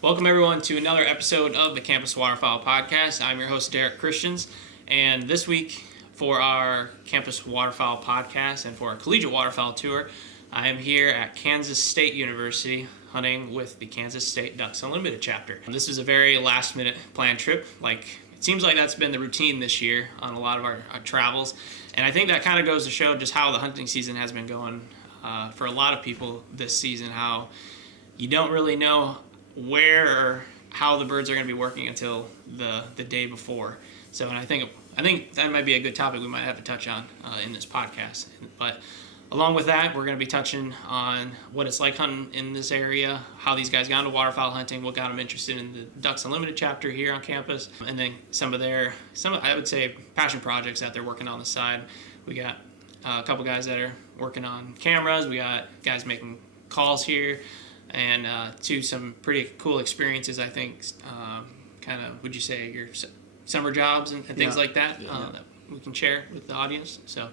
Welcome everyone to another episode of the Campus Waterfowl Podcast. I'm your host Derek Christians, and this week for our Campus Waterfowl Podcast and for our Collegiate Waterfowl Tour, I am here at Kansas State University hunting with the Kansas State Ducks Unlimited chapter. This is a very last-minute planned trip. It seems like that's been the routine this year on a lot of our travels, and I think that kind of goes to show just how the hunting season has been going for a lot of people this season, how you don't really know where or how the birds are going to be working until the day before. So, and I think that might be a good topic we might have to touch on in this podcast. But along with that, we're going to be touching on what it's like hunting in this area, how these guys got into waterfowl hunting, what got them interested in the Ducks Unlimited chapter here on campus, and then some of I would say passion projects that they're working on the side. We got a couple guys that are working on cameras. We got guys making calls here. And to some pretty cool experiences, I think, kind of, would you say, your summer jobs and things like that that we can share with the audience. So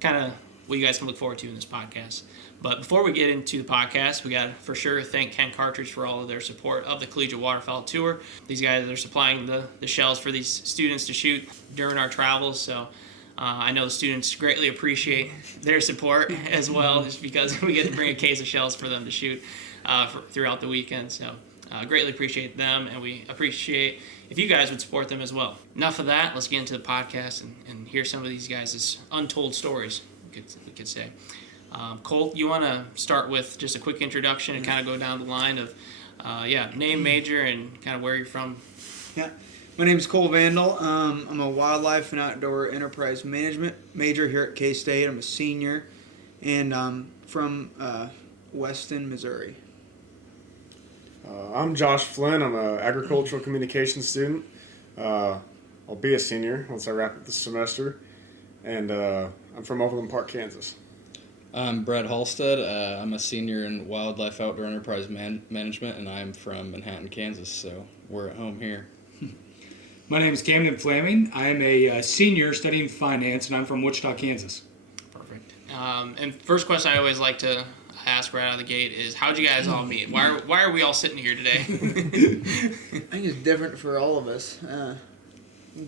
kind of what you guys can look forward to in this podcast. But before we get into the podcast, we got to for sure thank Ken Cartridge for all of their support of the Collegiate Waterfowl Tour. These guys are supplying the shells for these students to shoot during our travels. So I know the students greatly appreciate their support as well, just because we get to bring a case of shells for them to shoot throughout the weekend. So greatly appreciate them, and we appreciate if you guys would support them as well. Enough of that. Let's get into the podcast and hear some of these guys' untold stories, we could say. Colt, you want to start with just a quick introduction and kind of go down the line of name, major, and kind of where you're from? Yeah. My name is Cole Vandal. I'm a wildlife and outdoor enterprise management major here at K-State. I'm a senior, and I'm from Weston, Missouri. I'm Josh Flynn. I'm an agricultural communications student. I'll be a senior once I wrap up this semester, and I'm from Overland Park, Kansas. I'm Brett Halstead. I'm a senior in wildlife outdoor enterprise management, and I'm from Manhattan, Kansas, so we're at home here. My name is Camden Flaming. I'm a senior studying finance, and I'm from Wichita, Kansas. Perfect. And first question I always like to ask right out of the gate is, how'd you guys all meet? Why are we all sitting here today? I think it's different for all of us.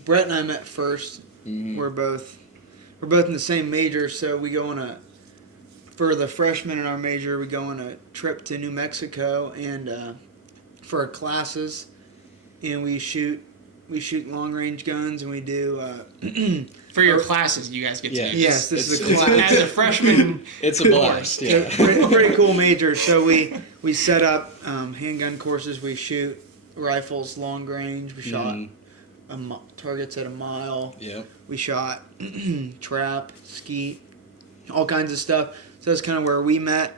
Brett and I met first. Mm-hmm. We're both in the same major, so we go for the freshmen in our major, we go on a trip to New Mexico and for our classes, and we shoot long range guns, and we do for your classes you guys get to do. Yes, this is a class. As a freshman, it's a blast. Yeah. Pretty cool major. So we set up handgun courses. We shoot rifles long range. We shot targets at a mile. Yep. We shot trap, skeet, all kinds of stuff. So that's kind of where we met,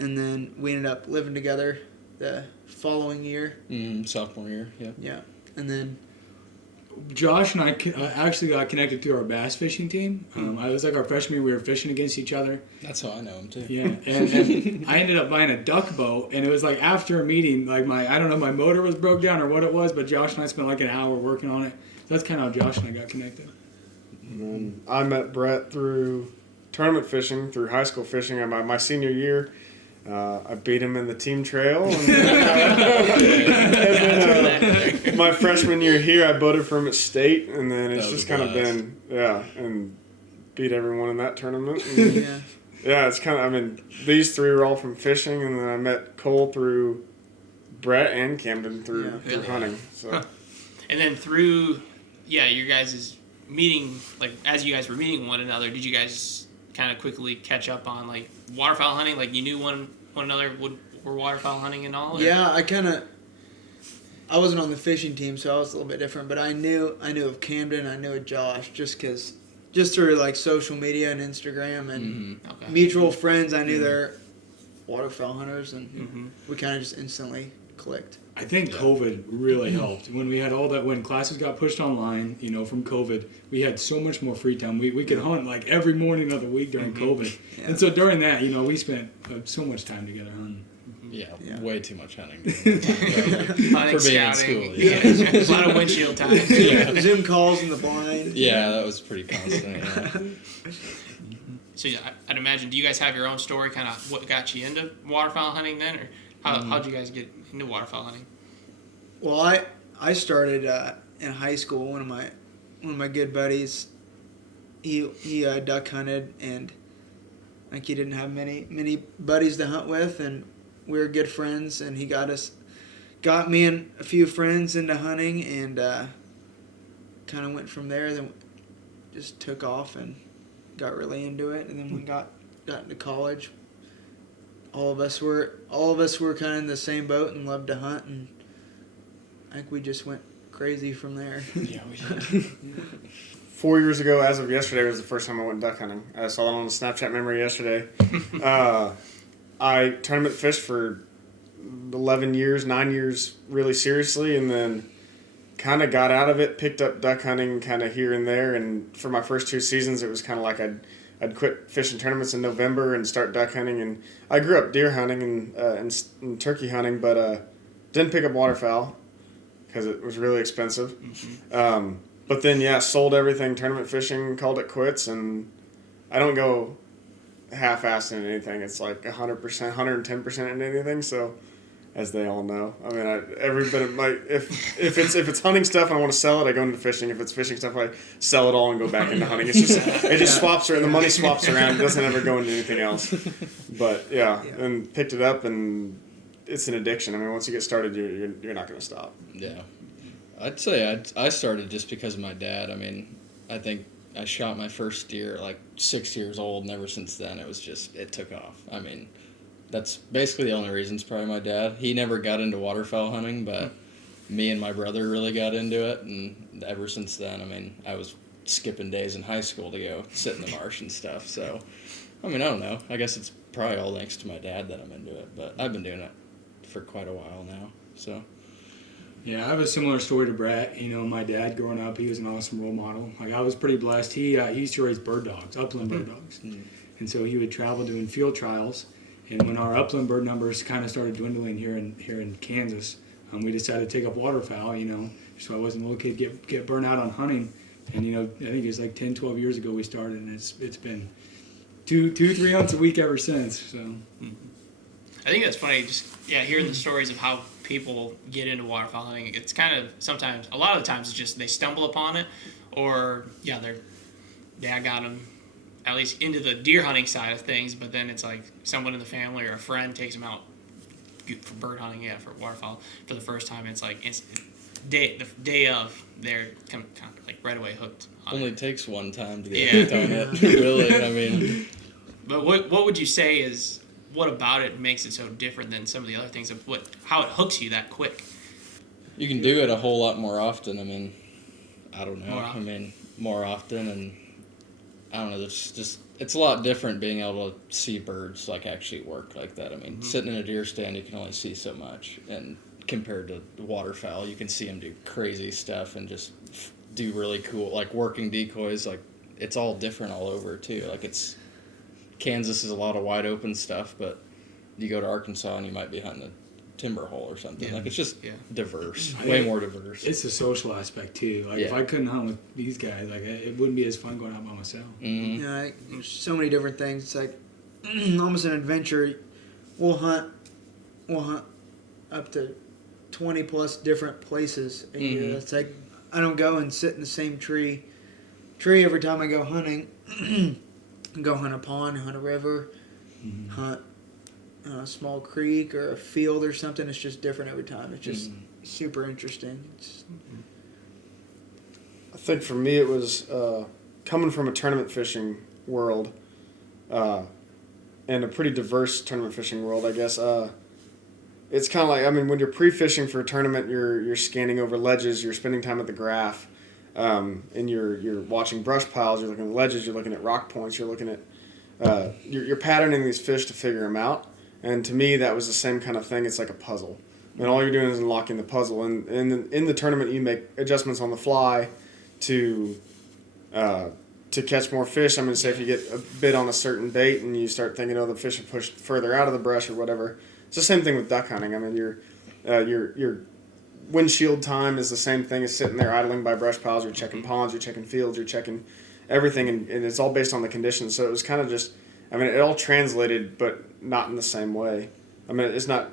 and then we ended up living together the following year. Sophomore year. Yeah. Yeah, and then Josh and I actually got connected to our bass fishing team. I was like our freshman year, we were fishing against each other. That's how I know him, too. Yeah, and I ended up buying a duck boat, and it was like after a meeting, like my motor was broke down or what it was, but Josh and I spent like an hour working on it. So that's kind of how Josh and I got connected. And I met Brett through tournament fishing, through high school fishing. My senior year, I beat him in the team trail. And then, my freshman year here, I boated for him at state, and then it's just kind of been, and beat everyone in that tournament. And, it's kind of, these three were all from fishing, and then I met Cole through Brett and Camden through hunting. So. And then through, your guys' meeting, like as you guys were meeting one another, did you guys kind of quickly catch up on like waterfowl hunting? Like you knew one another were waterfowl hunting and all? Or? Yeah, I wasn't on the fishing team, so I was a little bit different. But I knew of Camden, I knew of Josh, just through like social media and Instagram and mutual friends. I knew they're waterfowl hunters, and we kind of just instantly clicked. I think COVID really helped. When we had when classes got pushed online, from COVID, we had so much more free time. We could hunt like every morning of the week during COVID. Yeah. And so during that, we spent so much time together hunting. Yeah, way too much hunting. Hunting, for being in scouting. school. Yeah. A lot of windshield time. Zoom calls in the blind. Yeah, that was pretty constant. Yeah. So I'd imagine, do you guys have your own story, kind of what got you into waterfowl hunting then, or how'd you guys get into waterfowl hunting? Well, I started in high school. One of my good buddies, he duck hunted, and like he didn't have many buddies to hunt with, and we were good friends, and he got me and a few friends into hunting, and kind of went from there. Then just took off and got really into it, and then we got into college. All of us were kind of in the same boat and loved to hunt, and I think we just went crazy from there. Yeah, we did. 4 years ago, as of yesterday, was the first time I went duck hunting. I saw that on the Snapchat memory yesterday. I tournament fished for 9 years really seriously, and then kind of got out of it, picked up duck hunting kind of here and there, and for my first 2 seasons, it was kind of like I'd quit fishing tournaments in November and start duck hunting, and I grew up deer hunting and turkey hunting, but didn't pick up waterfowl because it was really expensive. Mm-hmm. But then, sold everything, tournament fishing, called it quits, and I don't go half-assed in anything. It's like 100%, 110% in anything, so as they all know. I mean, every bit of my if it's hunting stuff and I want to sell it, I go into fishing. If it's fishing stuff, I sell it all and go back into hunting. It's just it just swaps around. The money swaps around. It doesn't ever go into anything else. But and picked it up, and it's an addiction. I mean, once you get started, you're not going to stop. Yeah, I'd say I started just because of my dad. I mean, I think I shot my first deer at like 6 years old, and ever since then it took off. I mean, that's basically the only reason. It's probably my dad. He never got into waterfowl hunting, but me and my brother really got into it, and ever since then, I mean, I was skipping days in high school to go sit in the marsh and stuff. So, I mean, I don't know. I guess it's probably all thanks to my dad that I'm into it, but I've been doing it for quite a while now, so. Yeah, I have a similar story to Brett. You know, my dad growing up, he was an awesome role model. Like, I was pretty blessed. He used to raise bird dogs, upland bird dogs. Mm-hmm. And so he would travel doing field trials. And when our upland bird numbers kind of started dwindling here in Kansas, we decided to take up waterfowl, you know, so I wasn't a little kid get burnt out on hunting. And, you know, I think it was like 10, 12 years ago we started, and it's been 3 hunts a week ever since. So I think that's funny, just hearing the stories of how people get into waterfowl hunting. It's kind of sometimes, a lot of the times, it's just they stumble upon it, or their dad got them at least into the deer hunting side of things, but then it's like someone in the family or a friend takes them out for bird hunting, for waterfowl for the first time. It's like the day of, they're kind of like right away hooked on Only it. Takes one time to get hooked on it, really. I mean, but what would you say is, what about it makes it so different than some of the other things of how it hooks you that quick? you can do it a whole lot more often. I mean, I don't know. More often, and I don't know, it's a lot different being able to see birds like actually work like that. I mean, sitting in a deer stand, you can only see so much, and compared to waterfowl, you can see them do crazy stuff and just do really cool, like working decoys. Like, it's all different all over too. Like, Kansas is a lot of wide open stuff, but you go to Arkansas and you might be hunting a timber hole or something. Like, it's just diverse, way more diverse. It's a social aspect too. Like, if I couldn't hunt with these guys, like, it wouldn't be as fun going out by myself. Mm-hmm. You know, like, there's so many different things. It's like almost an adventure. We'll hunt up to 20 plus different places a year. It's like I don't go and sit in the same tree every time I go hunting. Go hunt a pond, hunt a river, hunt a small creek or a field or something. It's just different every time. It's just super interesting. I think for me it was coming from a tournament fishing world and a pretty diverse tournament fishing world, I guess. It's kind of like, I mean, when you're pre-fishing for a tournament, you're scanning over ledges, you're spending time at the graph, and you're watching brush piles, you're looking at ledges, you're looking at rock points, you're looking at you're patterning these fish to figure them out. And to me, that was the same kind of thing. It's like a puzzle. And all you're doing is unlocking the puzzle. And in the tournament, you make adjustments on the fly to catch more fish. I mean, say if you get a bit on a certain bait and you start thinking, the fish are pushed further out of the brush or whatever. It's the same thing with duck hunting. I mean, your windshield time is the same thing as sitting there idling by brush piles. You're checking ponds, you're checking fields, you're checking everything, and it's all based on the conditions. So it was kind of just, I mean, it all translated, but not in the same way. I mean, it's not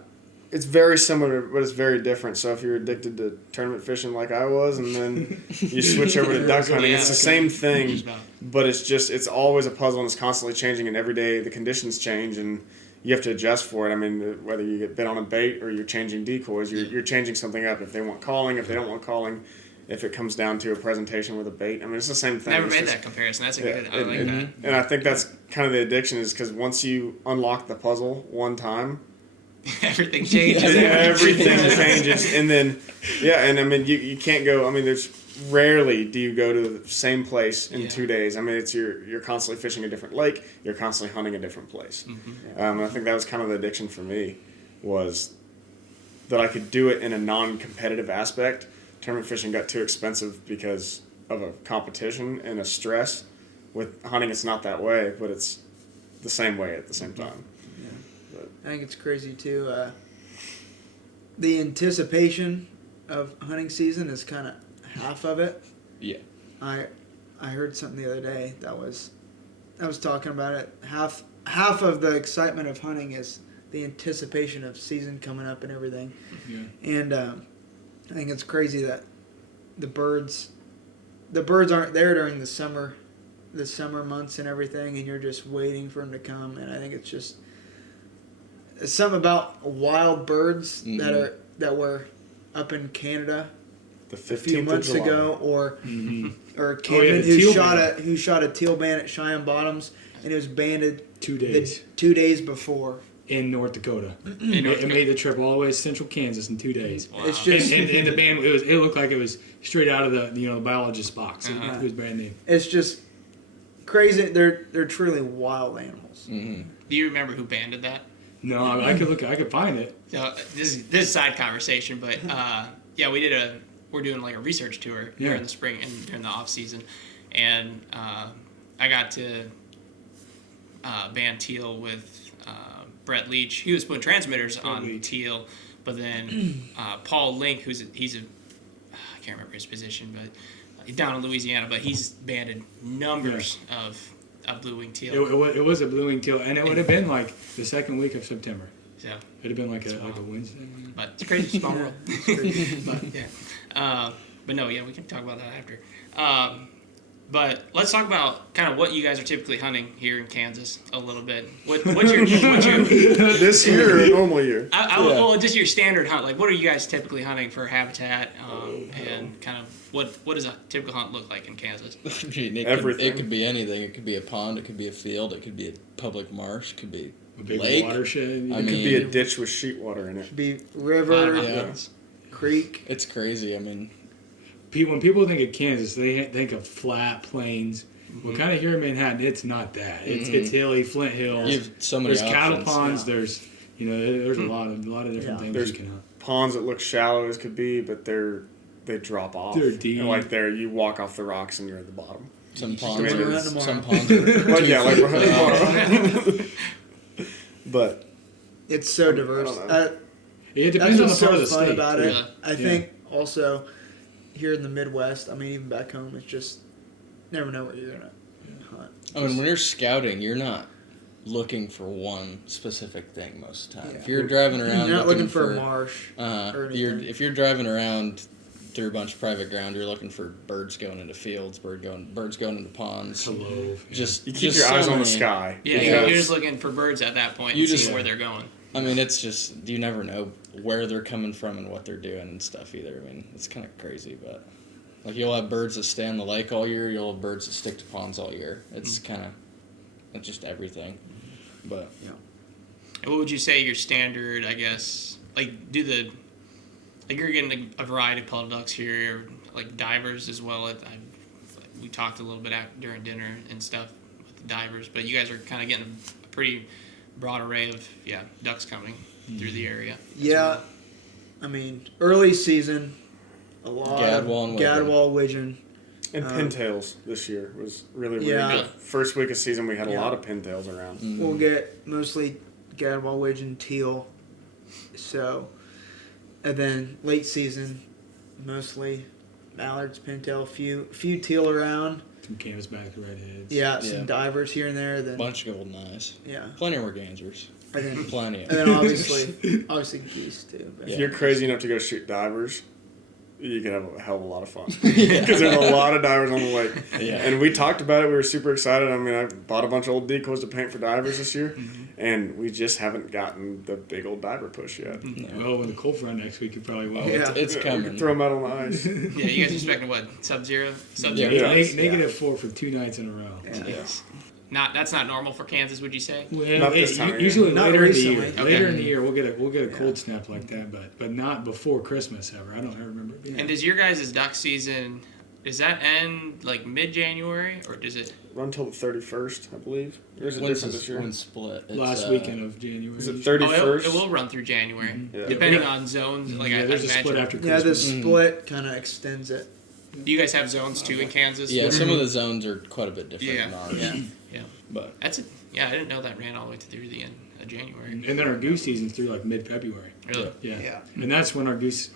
it's very similar, but it's very different. So if you're addicted to tournament fishing like I was, and then you switch over to duck hunting, it's the same thing, but it's always a puzzle, and it's constantly changing, and every day the conditions change, and you have to adjust for it. I mean, whether you get bit on a bait or you're changing decoys, you're changing something up. If they want calling, if they don't want calling, if it comes down to a presentation with a bait. I mean, it's the same thing. Never made that comparison. That's a good. I like that. And I think that's kind of the addiction, is because once you unlock the puzzle one time, everything changes. Everything changes, and then and I mean you can't go. I mean, there's rarely do you go to the same place in 2 days. I mean, it's you're constantly fishing a different lake. You're constantly hunting a different place. And I think that was kind of the addiction for me, was that I could do it in a non-competitive aspect. Tournament fishing got too expensive because of a competition and a stress. With hunting, it's not that way, but it's the same way at the same time. I think it's crazy too. The anticipation of hunting season is kind of half of it. Yeah. I heard something the other day that was talking about it. Half of the excitement of hunting is the anticipation of season coming up and everything. Yeah. And I think it's crazy that the birds aren't there during the summer months and everything, and you're just waiting for them to come. And I think it's just something about wild birds that were up in Canada a few months ago, or Camden, who shot a teal band at Cheyenne Bottoms, and it was banded 2 days. 2 days before in North Dakota. It made the trip all the way to central Kansas in 2 days. Wow. It's just and the band it looked like it was straight out of the biologist's box. It was brand new. It's just crazy. They're truly wild animals. Do you remember who banded that? No, I could find it. So this is side conversation, but we're doing like a research tour during the spring and during the off season, and I got to band teal with Brett Leach. He was putting transmitters on teal, but then Paul Link, he's I can't remember his position, but he's down in Louisiana, but he's banded numbers of blue-winged teal. It was a blue-winged teal, and it would have been like the second week of September. Yeah. It'd have been like a Wednesday. But it's crazy small world. But no, we can talk about that after. But let's talk about kind of what you guys are typically hunting here in Kansas a little bit. What's your this year or a normal year? Well, just your standard hunt. Like, what are you guys typically hunting for habitat, and kind of what does a typical hunt look like in Kansas? Everything. It could be anything. It could be a pond. It could be a field. It could be a public marsh. It could be a big lake. Watershed. It could be a ditch with sheet water in it. Could be river, creek. It's crazy. I mean, when people think of Kansas, they think of flat plains. Well, kind of here in Manhattan, it's not that. It's hilly, Flint Hills. you have so many There's cattle options. ponds. There's there's a lot of different things There's you can hunt. ponds that look shallow as could be, but they drop off. They're deep. And like you walk off the rocks and you're at the bottom. Some run ponds around are tomorrow. some ponds are Well, yeah, like we're hunting tomorrow. But It's so diverse. I don't know. It That's depends on the what's part so of the fun state. about it. Yeah. I think also here in the Midwest, I mean, even back home, it's just never know what you're gonna hunt. I mean, when you're scouting, you're not looking for one specific thing most of the time. Yeah. If you're driving around, You're not looking for a marsh. if you're driving around through a bunch of private ground, you're looking for birds going into fields, birds going into ponds. Hello. Just you keep just your so eyes on the many- sky. Yeah, Yeah. you're just looking for birds at that point. You and just- seeing where they're going. I mean, it's just you never know where they're coming from and what they're doing and stuff either. I mean, it's kind of crazy, but like you'll have birds that stay on the lake all year. You'll have birds that stick to ponds all year. It's kind of just everything. But And what would you say your standard, I guess, like you're getting a variety of puddle ducks here, like divers as well. We talked a little bit during dinner and stuff with the divers, but you guys are kind of getting a pretty broad array of ducks coming through the area. Yeah, I mean, early season, a lot Gadwall and of Gadwall, widgeon. And pintails this year was really weird. Yeah. The first week of season, we had a Yeah. lot of pintails around. We'll get mostly Gadwall, widgeon, teal. So, and then late season, mostly mallards, pintail, few teal around. Some canvasback redheads. Yeah, Yeah. some divers here and there. Then bunch of golden eyes. yeah, Plenty of mergansers. And then, Plenty of and then obviously geese too. But. If you're crazy enough to go shoot divers, you can have a hell of a lot of fun. Because there's a lot of divers on the lake. Yeah. And we talked about it. We were super excited. I mean, I bought a bunch of old decoys to paint for divers this year. And we just haven't gotten the big old diver push yet. No. Well, with the cold front next week, you probably will. Oh, it's We coming. can throw them out on the ice. Yeah, you guys expecting what? Sub-zero? Sub-zero? Yeah. -4 for 2 nights in a row. Yeah. Yes. That's not normal for Kansas, would you say? Well, Not this time of year. usually Not later in the recently. year. Okay. Later in the year, we'll get a cold snap like that, but not before Christmas ever. I remember it being. And does your guys' duck season, does that end like mid-January, or does it? Run till the 31st, I believe. There's a When's difference this year. when split? It's, last weekend of January. Is it Oh, 31st? it will run through January, Yeah. depending on zones. Like yeah, I there's a imagine. split after Yeah, the Christmas. split kind of extends it. Do you guys have zones too in Kansas? Yeah, some of the zones are quite a bit different Yeah. than ours. Yeah. Yeah. But Yeah, I didn't know that ran all the way through the end of January. And then our goose season's through like mid-February. Really? Yeah. Yeah. And that's when our goose.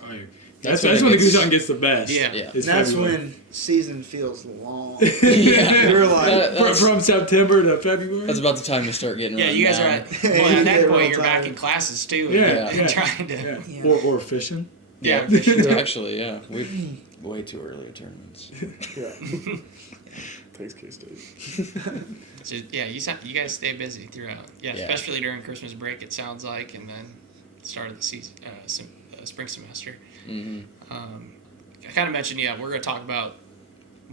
That's That's when when it the goose gets- hunting gets the best. Yeah. yeah. It's That's February. when season feels long. Yeah. We're like, That's- From September to February. That's about the time you start getting Yeah, run you guys down. are at. Well, at You that get real point, you're back tired. in classes too. Yeah, and yeah. trying to. Yeah. Yeah. Or fishing. Yeah. Actually, yeah. We've way too early at tournaments. Yeah. Thanks, K-State. So, yeah, you guys stay busy throughout. Yeah, Yeah. especially during Christmas break, it sounds like, and then start of the season, spring semester. Mm-hmm. I kind of mentioned, we're going to talk about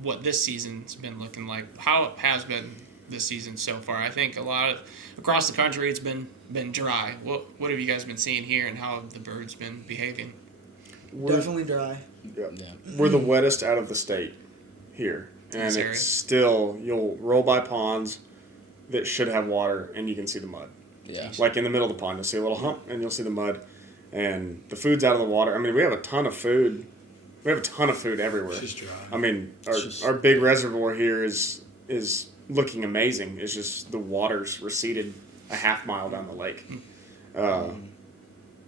what this season's been looking like, how it has been this season so far. I think across the country, it's been dry. What have you guys been seeing here, and how have the birds been behaving? definitely dry. Yeah. Yeah. We're the wettest out of the state here. And this area? it's still, you'll roll by ponds that should have water and you can see the mud. Yeah. Like in the middle of the pond, you'll see a little hump and you'll see the mud. And the food's out of the water. I mean, we have a ton of food. We have a ton of food everywhere. It's just dry. I mean, our big reservoir here is looking amazing. It's just the water's receded a half mile down the lake.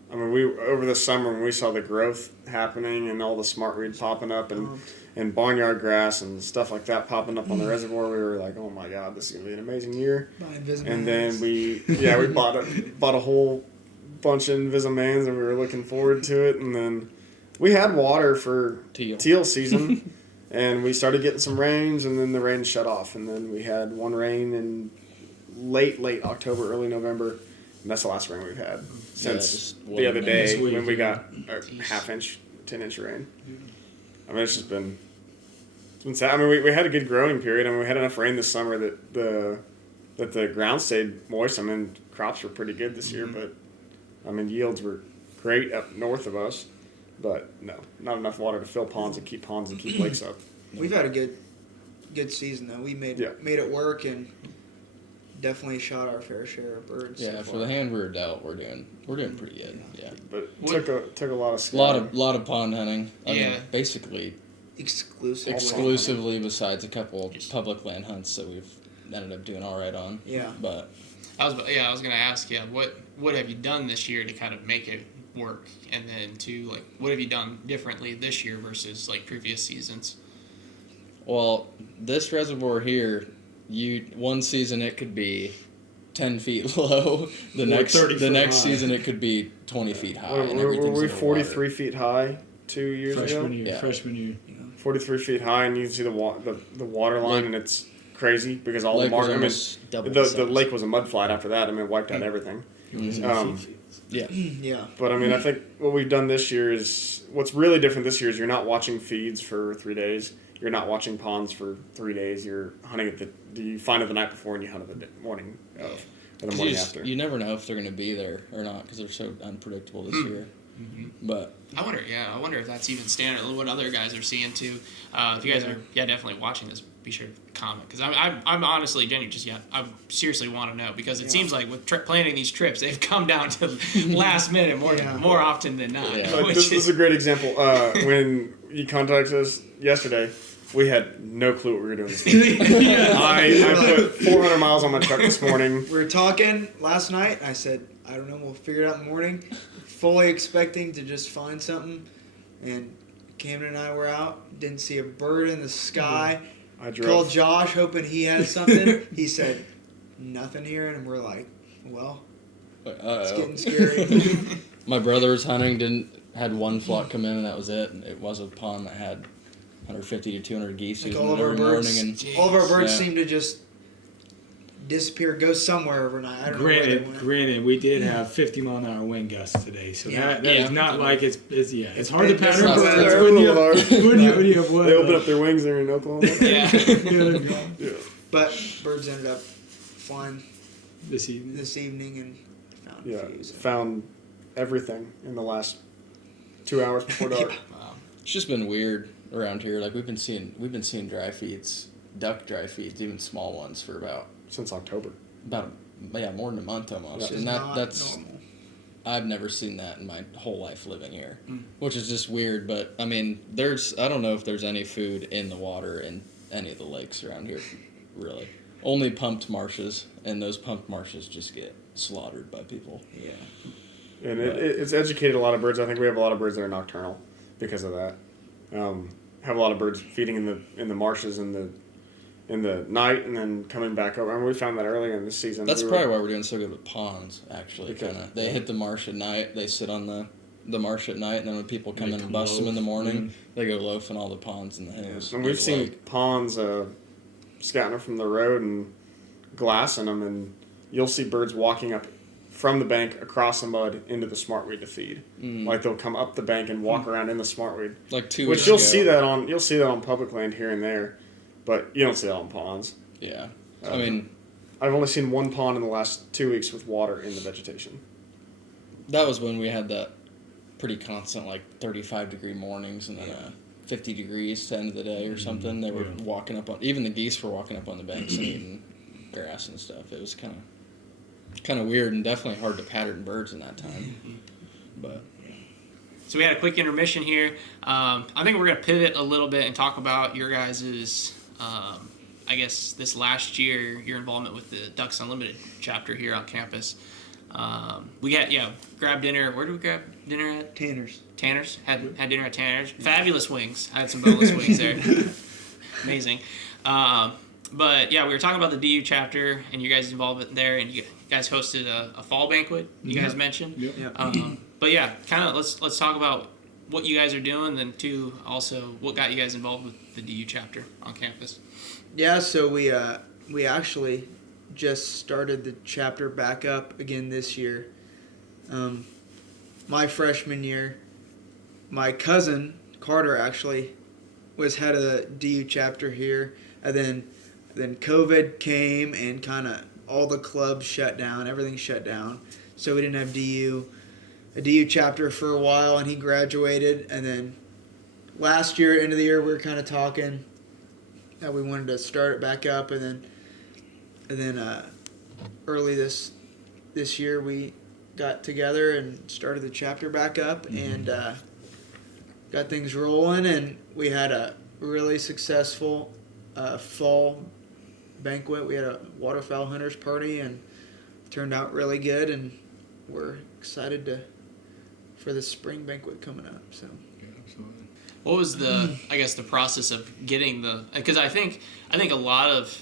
I mean, we over the summer when we saw the growth happening and all the SmallRig popping up and barnyard grass and stuff like that popping up on the reservoir, we were like, oh my God, this is gonna be an amazing year. And then we bought a whole bunch of Invisimans and we were looking forward to it. And then we had water for teal season, and we started getting some rains, and then the rain shut off, and then we had one rain in late October, early November, and that's the last rain we've had since just the other day this week, when we yeah. got a half-inch, 10-inch rain. I mean, it's been sad. I mean, we had a good growing period. I mean, we had enough rain this summer that the ground stayed moist. I mean, crops were pretty good this year, but I mean, yields were great up north of us. But no, not enough water to fill ponds and keep lakes up. We've had a good season though. We made it work and definitely shot our fair share of birds. Yeah, so for far. the hand we were dealt, we're doing pretty good. Yeah. But it took a lot of A skill. lot of pond hunting. I mean, Yeah. basically exclusively. besides a couple public land hunts that we've ended up doing all right on. Yeah. But I was gonna ask, what have you done this year to kind of make it work, and then what have you done differently this year versus like previous seasons? well, this reservoir here, one season it could be 10 feet low. The next 30 foot high. season it could be 20 feet high. and Were everything's we underwater. 43 feet high 2 years Freshman ago? year. Yeah. Freshman year. 43 feet high, and you can see the water line, and it's crazy because all Lake the was mark. I mean, almost double the size. lake was a mud flat after that. I mean, it wiped out everything. Yeah. Yeah. But I mean, I think what we've done this year is what's really different this year is you're not watching feeds for 3 days. You're not watching ponds for 3 days. You're hunting you find it the night before and you hunt it the morning of, or the 'Cause morning after. you never know if they're going to be there or not because they're so unpredictable this year. But I wonder if that's even standard. What other guys are seeing too. If you guys are definitely watching this, be sure to comment, because I'm honestly genuinely I seriously want to know, because it seems like with planning these trips, they've come down to last minute more often than not. Yeah. But this is a great example. When you contacted us yesterday, we had no clue what we were doing this morning. I put 400 miles on my truck this morning. We were talking last night. I said, I don't know, we'll figure it out in the morning. Fully expecting to just find something. And Camden and I were out. Didn't see a bird in the sky. I Called Josh hoping he had something. He said, nothing here. And we're like, well, It's getting scary. My brother was hunting, had one flock come in, and that was it. And it was a pond that had 150 to 200 geese. Like He all was of in our every morning, birds, and all of our birds Yeah. seem to just disappear, go somewhere overnight. I don't know where they went. Granted, we did have 50-mile-an-hour wind gusts today, so Yeah. that Yeah. is not like it's hard to been pattern, just but not it's fair. when you Little hard. when you have what? They open up their wings. They're in Oklahoma. Yeah. Yeah. But birds ended up flying this evening. this evening and found Yeah. a few. So. Found everything in the last 2 hours before dark. it's just been weird around here. Like we've been seeing dry feeds, duck dry feeds, even small ones for about Since October. more than a month almost, Which is and not that's normal. I've never seen that in my whole life living here, which is just weird. But I mean, I don't know if there's any food in the water in any of the lakes around here, really. Only pumped marshes, and those pumped marshes just get slaughtered by people. Yeah. And it's educated a lot of birds. I think we have a lot of birds that are nocturnal because of that. Have a lot of birds feeding in the marshes in the night and then coming back over. I mean, we found that earlier in this season. That's probably why we're doing so good with ponds. Actually, Because- they hit the marsh at night. They sit on the marsh at night, and then when people come They in and come bust them in the loaf. morning, they go loafing all the ponds in the hills. And we've seen ponds scouting them from the road and glassing them, and you'll see birds walking up from the bank across the mud into the smartweed to feed. Like they'll come up the bank and walk around in the smartweed. Like 2 Which weeks you'll ago. see that on public land here and there, but you don't see that on ponds. Yeah, I mean, I've only seen one pond in the last 2 weeks with water in the vegetation. that was when we had that pretty constant, like 35-degree mornings, and then 50 degrees to the end of the day or something. They were walking up on, even the geese were walking up on the banks and eating grass and stuff. It was kind of weird and definitely hard to pattern birds in that time. But So we had a quick intermission here. I think we're going to pivot a little bit and talk about your guys' I guess this last year, your involvement with the Ducks Unlimited chapter here on campus. We grabbed dinner. Where did we grab dinner at? Tanner's. Had dinner at Tanner's. Fabulous wings. I had some boneless wings there. Amazing. But yeah, we were talking about the DU chapter and you guys' involvement there, and you guys hosted a fall banquet. You guys mentioned. Yep. But yeah, kind of let's talk about what you guys are doing, and two, also what got you guys involved with the DU chapter on campus. Yeah, so we actually just started the chapter back up again this year. My freshman year, my cousin Carter actually was head of the DU chapter here, and then COVID came and kind of all the clubs shut down, everything shut down, so we didn't have a DU chapter for a while, and he graduated, and then last year, end of the year, we were kind of talking that we wanted to start it back up, and then early this year we got together and started the chapter back up and got things rolling, and we had a really successful fall banquet. We had a waterfowl hunters party and it turned out really good, and we're excited for the spring banquet coming up. So Yeah, absolutely. What was the the process of getting because I think a lot of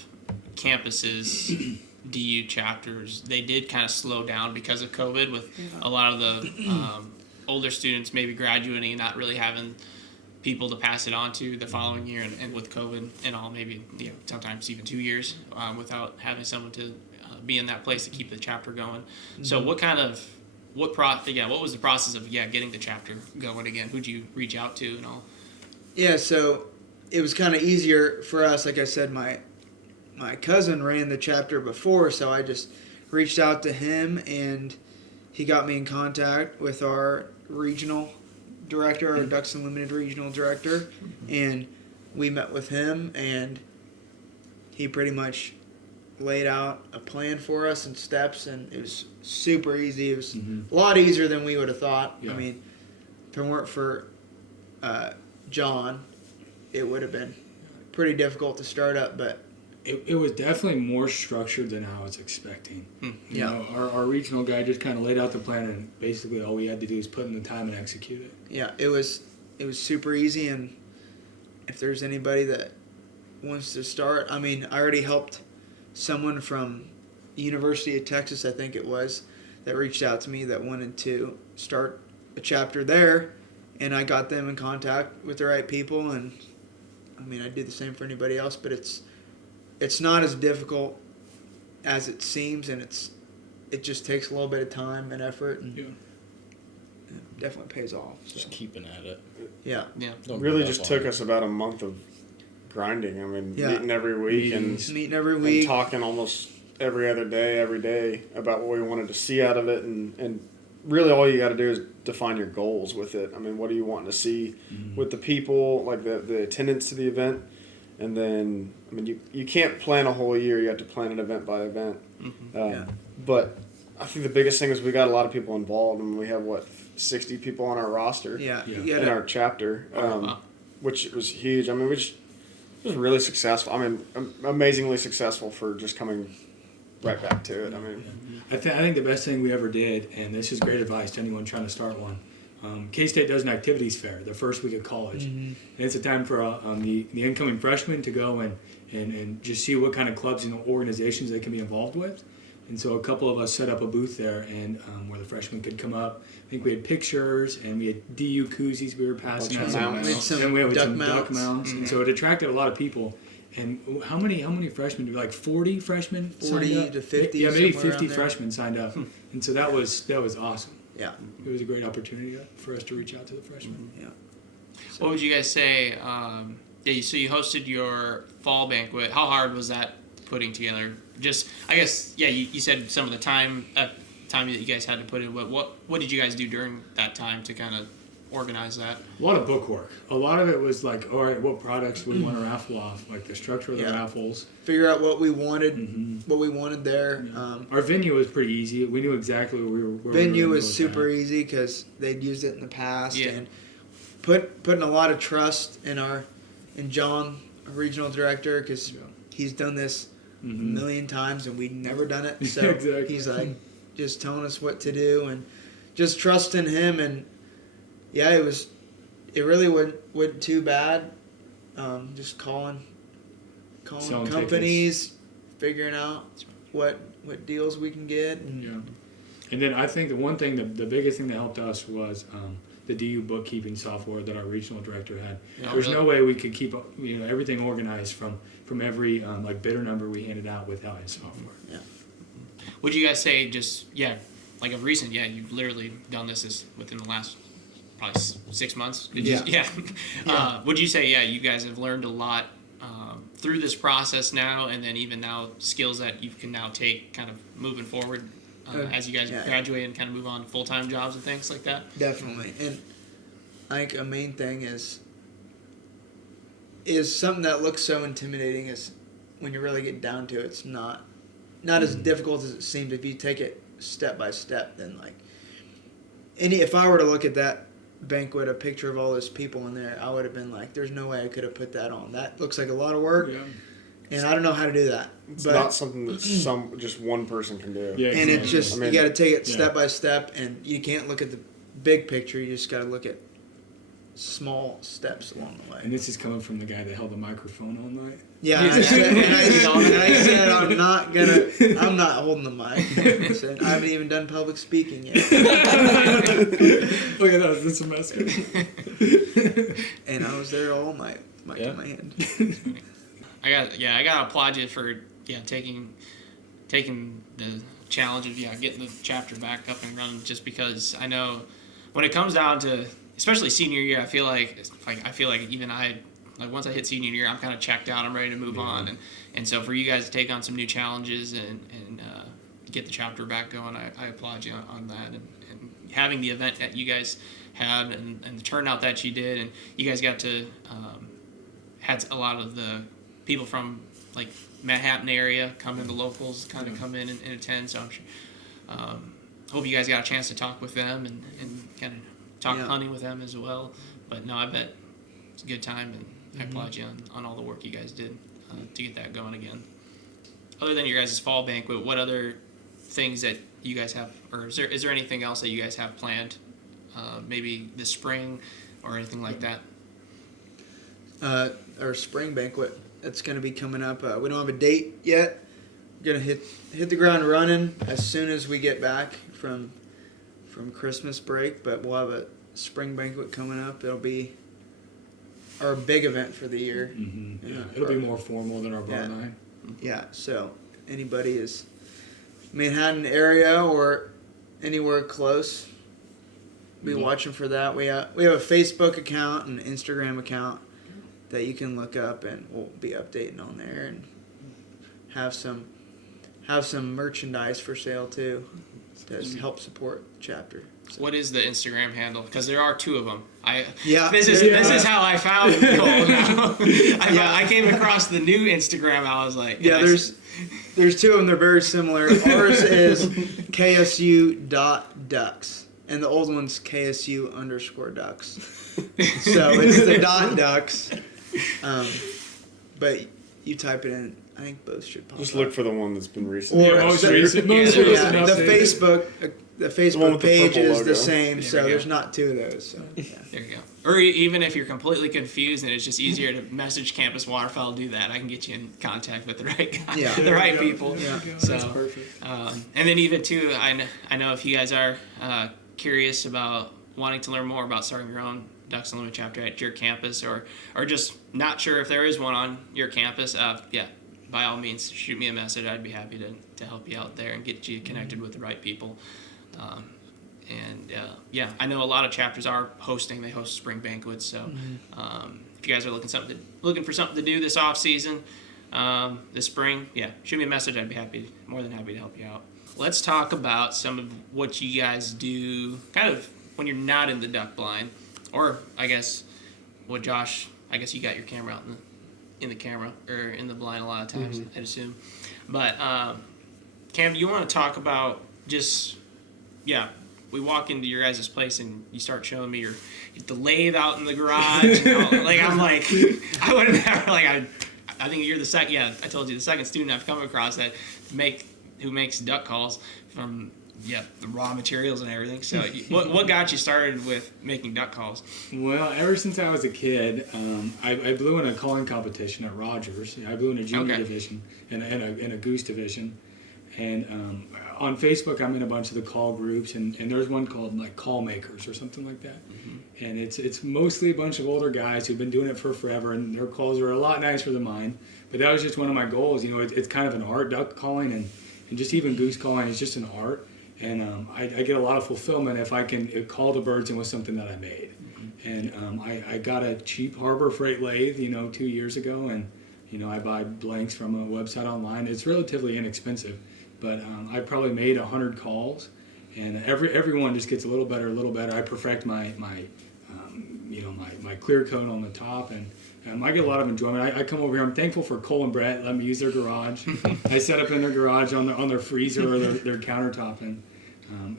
campuses DU chapters, they did kind of slow down because of COVID, with a lot of the older students maybe graduating and not really having people to pass it on to the following year, and with COVID and all, maybe sometimes even 2 years without having someone to be in that place to keep the chapter going. So what was the process of getting the chapter going again? Who'd you reach out to and all? yeah, so it was kind of easier for us. Like I said, my cousin ran the chapter before, so I just reached out to him, and he got me in contact with our regional director, our Ducks Unlimited regional director, and we met with him, and he pretty much laid out a plan for us and steps, and it was super easy. It was a lot easier than we would have thought. Yeah. I mean, if it weren't for John, it would have been pretty difficult to start up, but It was definitely more structured than I was expecting. You know, our regional guy just kind of laid out the plan, and basically all we had to do was put in the time and execute it. yeah, it was super easy. And if there's anybody that wants to start, I mean, I already helped someone from University of Texas, I think it was. that reached out to me that wanted to start a chapter there, and I got them in contact with the right people. And I mean, I do the same for anybody else, but it's not as difficult as it seems, and it just takes a little bit of time and effort, and it definitely pays off. So. Just keeping at it. Yeah. It really just took us about a month of grinding. I mean, meeting every week and talking almost every other day, every day about what we wanted to see out of it, and really all you got to do is define your goals with it. I mean, what are you wanting to see with the people, like the attendance to the event, and then I mean you can't plan a whole year. You have to plan it event by event. But I think the biggest thing is we got a lot of people involved, and we have 60 people on our roster. In our chapter, which was huge. I mean, it was really successful. I mean, amazingly successful for just coming right back to it. I mean, I think the best thing we ever did, and this is great advice to anyone trying to start one. K-State does an activities fair the first week of college, and it's a time for the incoming freshmen to go and just see what kind of clubs and organizations they can be involved with. And so a couple of us set up a booth there, and where the freshmen could come up. I think we had pictures, and we had DU koozies we were passing out, and we had some duck mounts, and so it attracted a lot of people. And how many freshmen? Like 40 freshmen? 40 to 50. Yeah, maybe 50 freshmen signed up, and so that was awesome. Yeah, it was a great opportunity for us to reach out to the freshmen. Yeah. So. What would you guys say? So you hosted your fall banquet. How hard was that putting together? Just, I guess, you said some of the time that you guys had to put in. What did you guys do during that time to kind of organize that? A lot of book work. A lot of it was like, all right, what products do we want to raffle off? Like the structure of the raffles. Figure out what we wanted there. Yeah. Our venue was pretty easy. We knew exactly where venue was super easy because they'd used it in the past, and putting a lot of trust in John, our regional director, because he's done this a million times and we'd never done it. So he's like just telling us what to do and just trusting him. And it really wasn't too bad. Just calling companies, figuring out what deals we can get. And then I think the one thing, the biggest thing that helped us was the DU bookkeeping software that our regional director had. There's no way we could keep everything organized from every like bidder number we handed out without his software. Yeah. Would you guys say like of recent, you've literally done this within the last probably 6 months? Would you say, you guys have learned a lot through this process now, and then even now skills that you can now take kind of moving forward as you guys graduate and kind of move on to full-time jobs and things like that? Definitely. And I think a main thing is something that looks so intimidating is when you really get down to it, it's not as difficult as it seems if you take it step by step. Then if I were to look at that banquet, a picture of all those people in there, I would have been like, there's no way I could have put that on. That looks like a lot of work. Yeah. And I don't know how to do that. It's not something that just one person can do. Yeah, and it's just, you got to take it step by step, and you can't look at the big picture. You just got to look at small steps along the way. And this is coming from the guy that held the microphone all night. Yeah, I said I'm not holding the mic. I said, I haven't even done public speaking yet. Look at that, this semester. And I was there all night, mic in my hand. I gotta applaud you for taking the challenge of getting the chapter back up and running. Just because I know when it comes down to especially senior year, I feel like even once I hit senior year, I'm kind of checked out. I'm ready to move on, and so for you guys to take on some new challenges and get the chapter back going, I applaud you on that, and having the event that you guys had and the turnout that you did, and you guys got to had a lot of the people from like Manhattan area come in, the locals kind of come in and attend. So I'm sure, hope you guys got a chance to talk with them and kind of talk hunting with them as well. But no, I bet it's a good time, and I applaud you on all the work you guys did to get that going again. Other than your guys' fall banquet, what other things that you guys have, or is there anything else that you guys have planned, maybe this spring or anything like that? Our spring banquet, it's going to be coming up. We don't have a date yet. gonna hit the ground running as soon as we get back from Christmas break. But we'll have a spring banquet coming up. It'll be our big event for the year. Mm-hmm. Yeah, it'll be more formal than our bar night. Yeah. So anybody is Manhattan area or anywhere close, be watching for that. We have a Facebook account and an Instagram account that you can look up, and we'll be updating on there and have some merchandise for sale too to help support the chapter. So. What is the Instagram handle? Because there are 2 of them. This is how I found Cole now. I came across the new Instagram. I was like, there's 2 of them. They're very similar. Ours is KSU.ducks, and the old one's KSU_ducks. So it's the .ducks. But you type it in. I think both should pop Just up. look for the one that's been recently. Or most recent. The Facebook page is the same, so go. there's not 2 of those. So There you go. Or even if you're completely confused and it's just easier to message Campus Waterfowl, do that. I can get you in contact with the right guy, the right people. Yeah. So, that's perfect. And then even too, I know if you guys are curious about wanting to learn more about starting your own Ducks Unlimited chapter at your campus, or just not sure if there is one on your campus, by all means, shoot me a message. I'd be happy to help you out there and get you connected with the right people. I know a lot of chapters are hosting. They host spring banquets. So if you guys are looking for something to do this off season, this spring, shoot me a message. I'd be more than happy to help you out. Let's talk about some of what you guys do, kind of when you're not in the duck blind, or I guess what Josh. I guess you got your camera out in the camera or in the blind a lot of times. I'd assume, but Cam, do you want to talk about just we walk into your guys' place and you start showing me the lathe out in the garage. I'm like, I would have never, I think you're the second, I told you, the second student I've come across who makes duck calls from, the raw materials and everything. So what got you started with making duck calls? Well, ever since I was a kid, I blew in a calling competition at Rogers. I blew in a junior division and a goose division. And on Facebook, I'm in a bunch of the call groups, and there's one called Call Makers or something like that. Mm-hmm. And it's mostly a bunch of older guys who've been doing it for forever, and their calls are a lot nicer than mine. But that was just one of my goals. It's kind of an art, duck calling, and just even goose calling is just an art. And I get a lot of fulfillment if I can call the birds in with something that I made. Mm-hmm. And I got a cheap Harbor Freight lathe, 2 years ago, and I buy blanks from a website online. It's relatively inexpensive. But I probably made 100 calls, and every one just gets a little better. I perfect my clear coat on the top, and I get a lot of enjoyment. I come over here. I'm thankful for Cole and Brett. Let me use their garage. I set up in their garage on their freezer or their countertop, and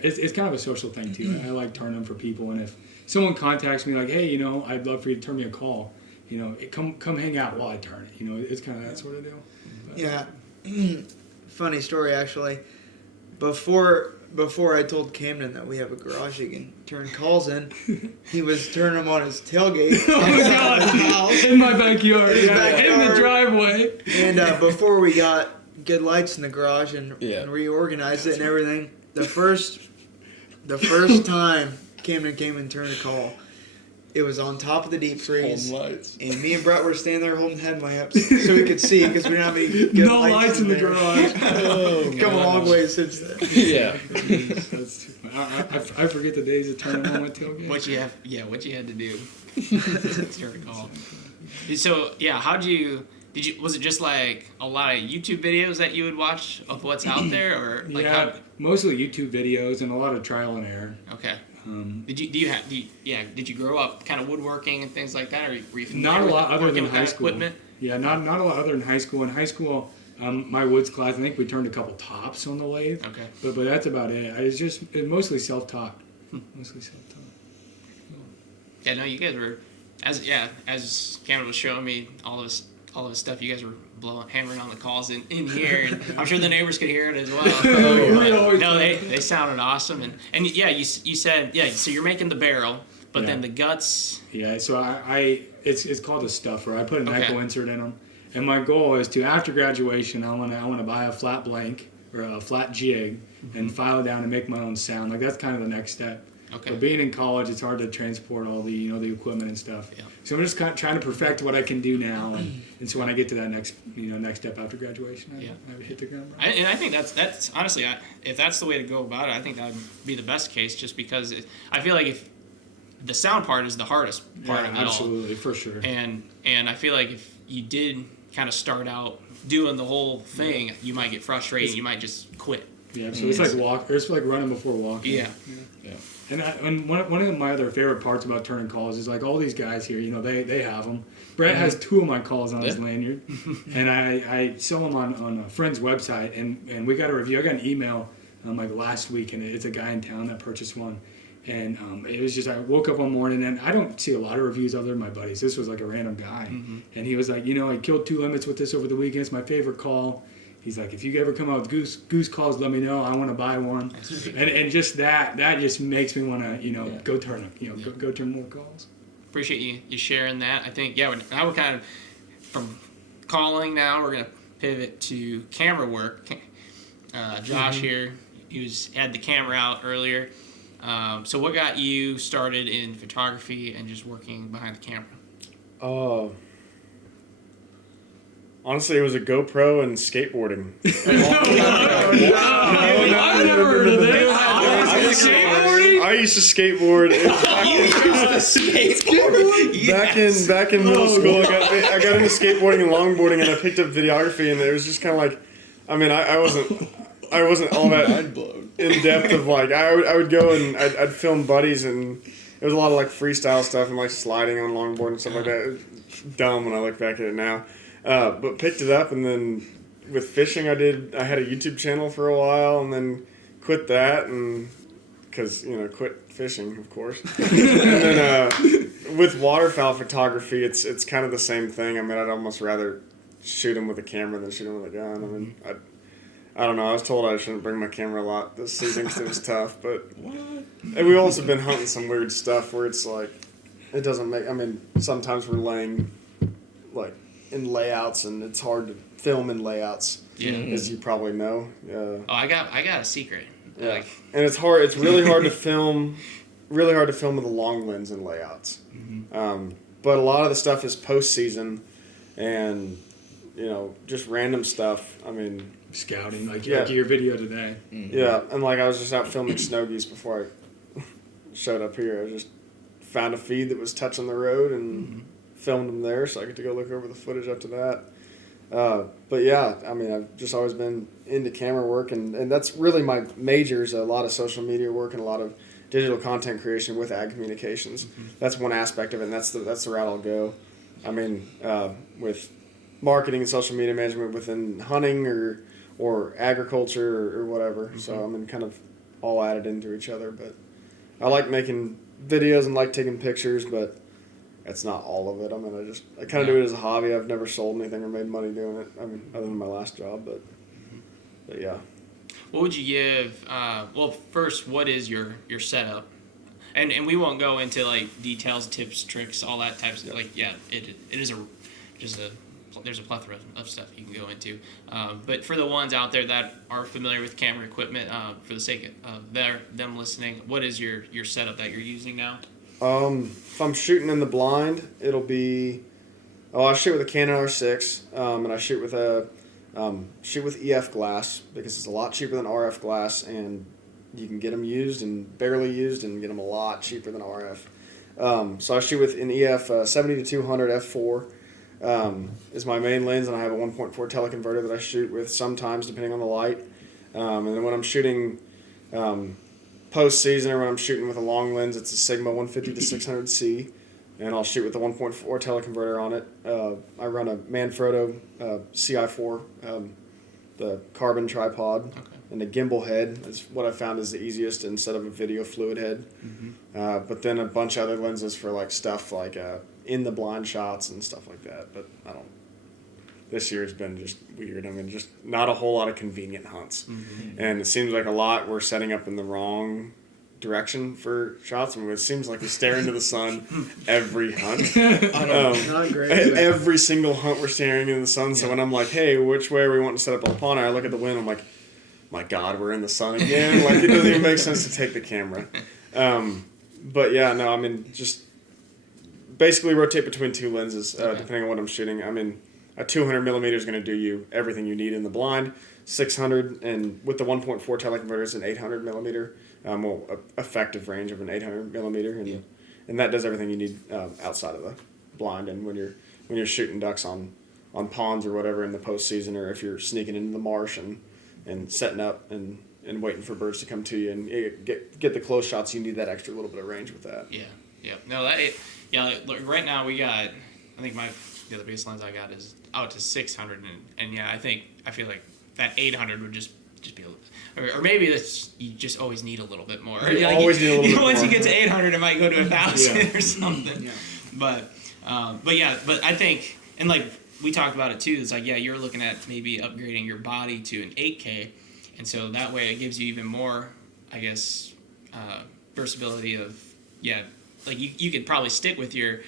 it's kind of a social thing too. I like turning them for people, and if someone contacts me like, hey, I'd love for you to turn me a call, come hang out while I turn it. It's kind of that sort of deal. But, Funny story, actually. Before I told Camden that we have a garage he can turn calls in, he was turning them on his tailgate. Oh my God! In my backyard, in the driveway. And before we got good lights in the garage and reorganized it and everything, the first time Camden came and turned a call, it was on top of the deep freeze, and me and Brett were standing there holding headlamps so we could see because we didn't have any good lights in the garage. Come a long way since then. Yeah, I forget the days of turning on my tailgate. What you had to do to turn a call. So how'd you? Was it just like a lot of YouTube videos that you would watch of what's out there, or mostly YouTube videos and a lot of trial and error. Okay. Did you grow up kind of woodworking and things like that, or were you not a lot other than high school equipment? Yeah, not a lot other than high school. In high school, my woods class, I think we turned a couple tops on the lathe. Okay. But that's about it. It's just mostly self-taught. Mostly self-taught. Yeah, no, you guys were as Cameron was showing me all of his stuff. You guys were hammering on the calls in here, and I'm sure the neighbors could hear it as well. They sounded awesome, and you said so you're making the barrel, but then the guts. Yeah, so it's called a stuffer. I put an echo insert in them, And my goal is to, after graduation, I want to buy a flat blank or a flat jig and file down and make my own sound. Like, that's kind of the next step. Okay. But being in college, it's hard to transport all the the equipment and stuff. Yeah. So I'm just kind of trying to perfect what I can do now, and so when I get to that next step after graduation, I hit the ground running. I think that's honestly, if that's the way to go about it, I think that would be the best case. Just because I feel like if the sound part is the hardest part of it absolutely, for sure. And I feel like if you did kind of start out doing the whole thing, you might get frustrated. You might just quit. Yeah, so it's like running before walking. Yeah. And one of my other favorite parts about turning calls is like all these guys here, they have them. Brett has 2 of my calls on his lanyard, and I sell them on a friend's website, and we got a review. I got an email like last week, and it's a guy in town that purchased one. And it was just, I woke up one morning, and I don't see a lot of reviews other than my buddies. This was like a random guy. And he was like, I killed 2 limits with this over the weekend. It's my favorite call. He's like, if you ever come out with goose calls, let me know. I want to buy one. And just that just makes me want to, go turn them, go turn more calls. Appreciate you sharing that. I think, I would kind of, from calling now, we're going to pivot to camera work. Josh here, had the camera out earlier. So what got you started in photography and just working behind the camera? Honestly, it was a GoPro and skateboarding. I've never heard of that. I used to skateboard. Back in middle school, I got into skateboarding and longboarding, and I picked up videography, and it was just kind of like, I wasn't all that in depth of like, I would go and I'd film buddies, and it was a lot of like freestyle stuff and like sliding on longboard and stuff like that. It's dumb when I look back at it now. But picked it up, and then with fishing, I had a YouTube channel for a while, and then quit that, and because quit fishing, of course. And then with waterfowl photography, it's kind of the same thing. I'd almost rather shoot them with a camera than shoot them with a gun. I don't know. I was told I shouldn't bring my camera a lot this season because it was tough, but and we've also been hunting some weird stuff where it's like it doesn't make. Sometimes we're laying like in layouts, and it's hard to film in layouts, as you probably know. Oh, I got a secret. Yeah, and it's hard. It's really hard to film. Really hard to film with a long lens in layouts. But a lot of the stuff is post season, and just random stuff. Scouting, like your video today. Yeah, and like I was just out filming snow geese before I showed up here. I just found a feed that was touching the road and filmed them there, so I get to go look over the footage up to that. But yeah, I've just always been into camera work, and that's really my major is a lot of social media work and a lot of digital content creation with ag communications. That's one aspect of it, and that's the route I'll go. With marketing and social media management within hunting or agriculture or whatever. So kind of all added into each other. But I like making videos and like taking pictures, but that's not all of it. I kind of do it as a hobby. I've never sold anything or made money doing it. Other than my last job, but yeah. What would you give? Well, first, what is your setup? And we won't go into like details, tips, tricks, all that types of it is there's a plethora of stuff you can go into. But for the ones out there that are familiar with camera equipment, for the sake of them listening, what is your setup that you're using now? If I'm shooting in the blind, it'll be I shoot with a Canon R6, and I shoot with EF glass because it's a lot cheaper than RF glass, and you can get them used and barely used and get them a lot cheaper than RF. So I shoot with an EF 70-200 f4. Is my main lens, and I have a 1.4 teleconverter that I shoot with sometimes depending on the light. And then when I'm shooting post season or when I'm shooting with a long lens, it's a Sigma 150-600C, and I'll shoot with the 1.4 teleconverter on it. I run a Manfrotto CI4, the carbon tripod, and a gimbal head is what I found is the easiest instead of a video fluid head. But then a bunch of other lenses for like stuff like in the blind shots and stuff like that. But this year has been just weird. Just not a whole lot of convenient hunts. And it seems like a lot we're setting up in the wrong direction for shots. I mean, it seems like we stare into the sun every hunt. Not great. Every single hunt we're staring into the sun. So when I'm like, hey, which way are we wanting to set up a pond? I look at the wind. I'm like, my God, we're in the sun again. Like, it doesn't even make sense to take the camera. But yeah, no, I mean, just basically rotate between two lenses, depending on what I'm shooting. I mean, a 200 millimeter is going to do you everything you need in the blind. 600, and with the 1.4 teleconverter, it's an 800 millimeter, effective range of an 800 millimeter, and that does everything you need outside of the blind. And when you're shooting ducks on ponds or whatever in the postseason, or if you're sneaking into the marsh and setting up and waiting for birds to come to you and get the close shots, you need that extra little bit of range with that. Yeah. No, look, right now we got, I think the other biggest lens I got is out to 600, and yeah, I feel like that 800 would just be a little, or maybe that's, you just always need a little bit more. You always need a little bit more. Once you get to 800, it might go to 1,000 or something. Yeah. But I think, and like we talked about it too, it's like, yeah, you're looking at maybe upgrading your body to an 8K, and so that way it gives you even more, I guess, versatility of, like you could probably stick with your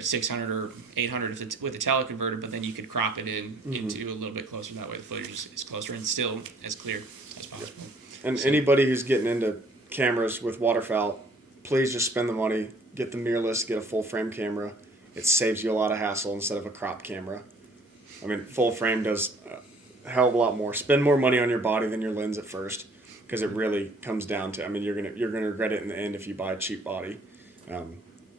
600 or 800 if it's with a teleconverter, but then you could crop it into a little bit closer. That way the footage is closer and still as clear as possible. And anybody who's getting into cameras with waterfowl, please just spend the money, get the mirrorless, get a full frame camera. It saves you a lot of hassle instead of a crop camera. I mean, full frame does a hell of a lot more. Spend more money on your body than your lens at first, because it really comes down to, I mean, you're gonna regret it in the end if you buy a cheap body.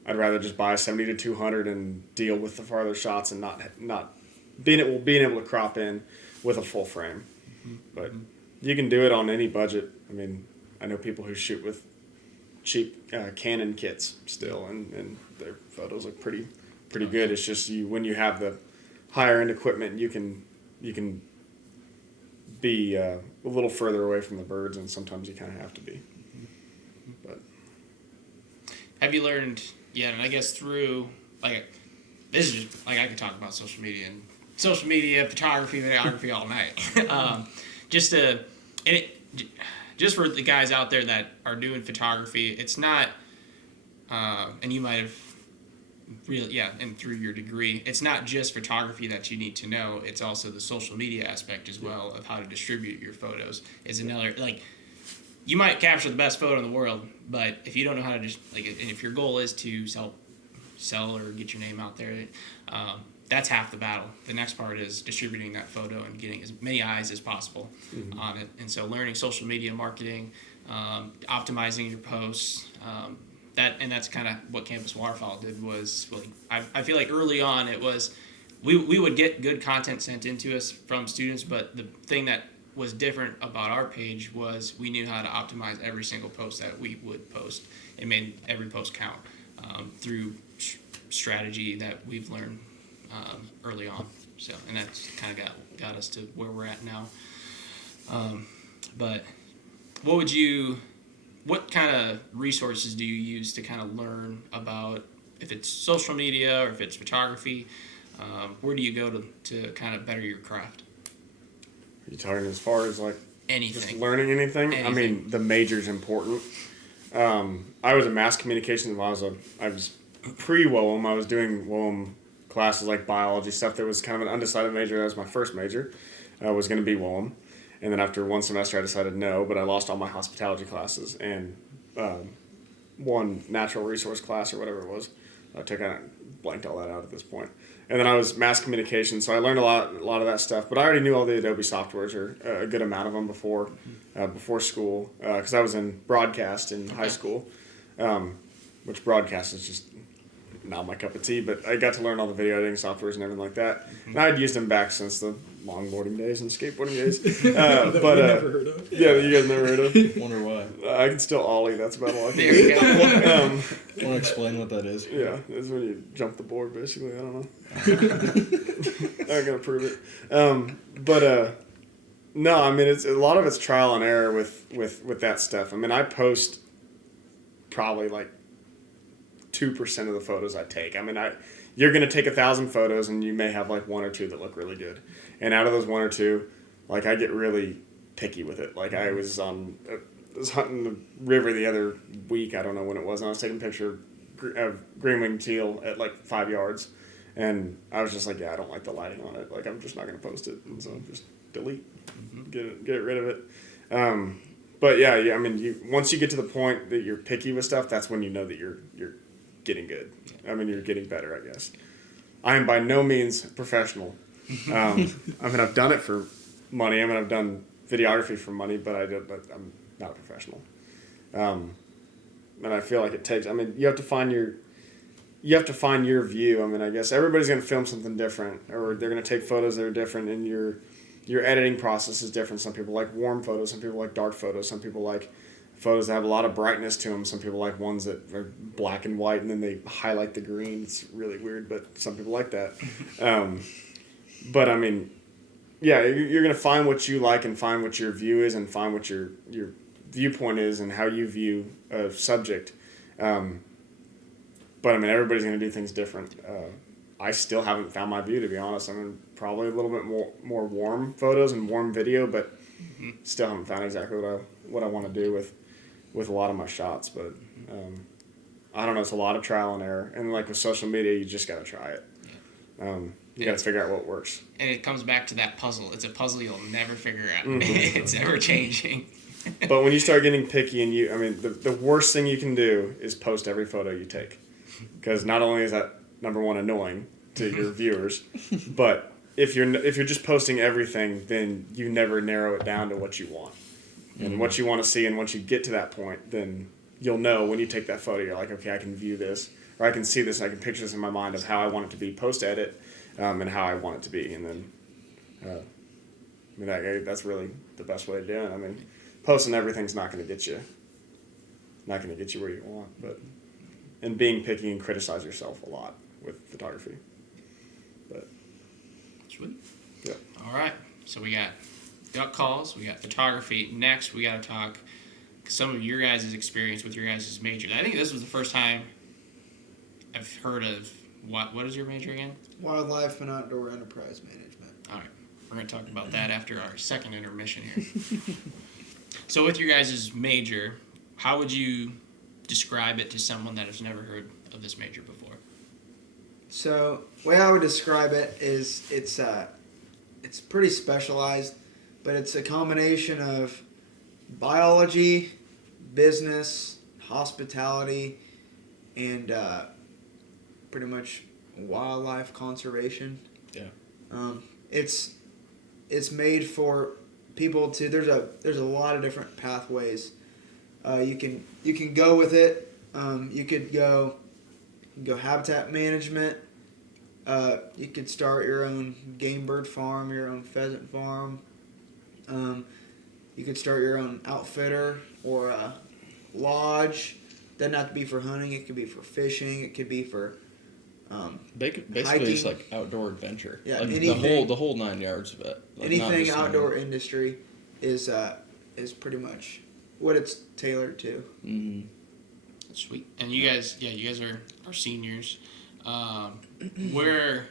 I'd rather just buy a 70 to 200 and deal with the farther shots and not being able to crop in with a full frame. But you can do it on any budget. I mean, I know people who shoot with cheap Canon kits still, and their photos look pretty good. It's just when you have the higher end equipment, you can be a little further away from the birds, and sometimes you kind of have to be. But have you learned yet? And I guess through, like, this is just, like, I could talk about social media, photography, videography all night. Just for the guys out there that are doing photography, it's not, and you might have really, and through your degree, it's not just photography that you need to know, it's also the social media aspect as well of how to distribute your photos is another, like, you might capture the best photo in the world, but if you don't know how to just, like, and if your goal is to sell or get your name out there, that's half the battle. The next part is distributing that photo and getting as many eyes as possible on it. And so learning social media marketing, optimizing your posts, that's kind of what Campus Waterfowl did. Was really, I feel like early on it was we would get good content sent into us from students, but the thing that was different about our page was we knew how to optimize every single post that we would post. It made every post count through strategy that we've learned early on. So, and that's kind of got us to where we're at now. But what kind of resources do you use to kind of learn about, if it's social media or if it's photography, where do you go to kind of better your craft? Are you talking as far as like anything? Just learning anything? I mean, the major's important. I was a mass communications while I was pre-WOM. I was doing WOM classes like biology stuff. That was kind of an undecided major. That was my first major. Was going to be WOM. And then after one semester, I decided no, but I lost all my hospitality classes and one natural resource class or whatever it was. I blanked all that out at this point. And then I was mass communication, so I learned a lot of that stuff. But I already knew all the Adobe softwares, or a good amount of them before school, because I was in broadcast in high school, which broadcast is just not my cup of tea. But I got to learn all the video editing softwares and everything like that. And I'd used them back since the longboarding days and skateboarding days. That we never heard of. Yeah, that you guys never heard of. Wonder why. I can still ollie. That's about all I can There you go. Want to explain what that is? Yeah, it's when you jump the board, basically. I don't know. I'm gonna prove it. No, I mean, it's a lot of it's trial and error with that stuff. I mean, I post probably like 2% of the photos I take. I mean, you're gonna take 1,000 photos and you may have like one or two that look really good, and out of those one or two, like I get really picky with it. Like I was on was hunting the river the other week. I don't know when it was. And I was taking a picture of green-winged teal at like 5 yards. And I was just like, yeah, I don't like the lighting on it. Like, I'm just not going to post it. And so just delete. Get rid of it. But yeah, I mean, once you get to the point that you're picky with stuff, that's when you know that you're getting good. I mean, you're getting better, I guess. I am by no means professional. I mean, I've done it for money. I mean, I've done videography for money, but I'm not a professional. And I feel like it takes. I mean, you have to find your view. I mean, I guess everybody's going to film something different, or they're going to take photos that are different, and your editing process is different. Some people like warm photos. Some people like dark photos. Some people like photos that have a lot of brightness to them. Some people like ones that are black and white, and then they highlight the green. It's really weird, but some people like that. But I mean, yeah, you're going to find what you like and find what your view is and find what your viewpoint is and how you view a subject. But I mean, everybody's going to do things different. I still haven't found my view, to be honest. I mean, probably a little bit more warm photos and warm video, but still haven't found exactly what I want to do with a lot of my shots. But I don't know. It's a lot of trial and error, and like with social media, you just got to try it. You got to figure out what works. And it comes back to that puzzle. It's a puzzle you'll never figure out. It's ever changing. But when you start getting picky, and I mean, the worst thing you can do is post every photo you take, because not only is that number one annoying to your viewers, but if you're just posting everything, then you never narrow it down to what you want and what you want to see. And once you get to that point, then you'll know when you take that photo, you're like, okay, I can view this, or I can see this, and I can picture this in my mind of how I want it to be post-edit, and how I want it to be. And then, I mean, that's really the best way to do it. I mean, posting everything's not going to get you where you want, and being picky and criticize yourself a lot with photography. But Sweet. Yeah. All right. So we got duck calls. We got photography. Next, we got to talk some of your guys' experience with your guys' major. I think this was the first time I've heard of what is your major again? Wildlife and Outdoor Enterprise Management. All right. We're going to talk about that after our second intermission here. So with your guys' major, how would you describe it to someone that has never heard of this major before? So, the way I would describe it is it's pretty specialized, but it's a combination of biology, business, hospitality, and pretty much wildlife conservation. Yeah. It's made for people to. There's a lot of different pathways. You can go with it. You could go habitat management. You could start your own game bird farm, your own pheasant farm. You could start your own outfitter or a lodge. Doesn't have to be for hunting. It could be for fishing. It could be for basically hiking. it's like outdoor adventure. Yeah, like anything, the whole 9 yards of it. Like anything outdoor industry is pretty much what it's tailored to. Mm-hmm. Sweet. And you guys are seniors. Gone for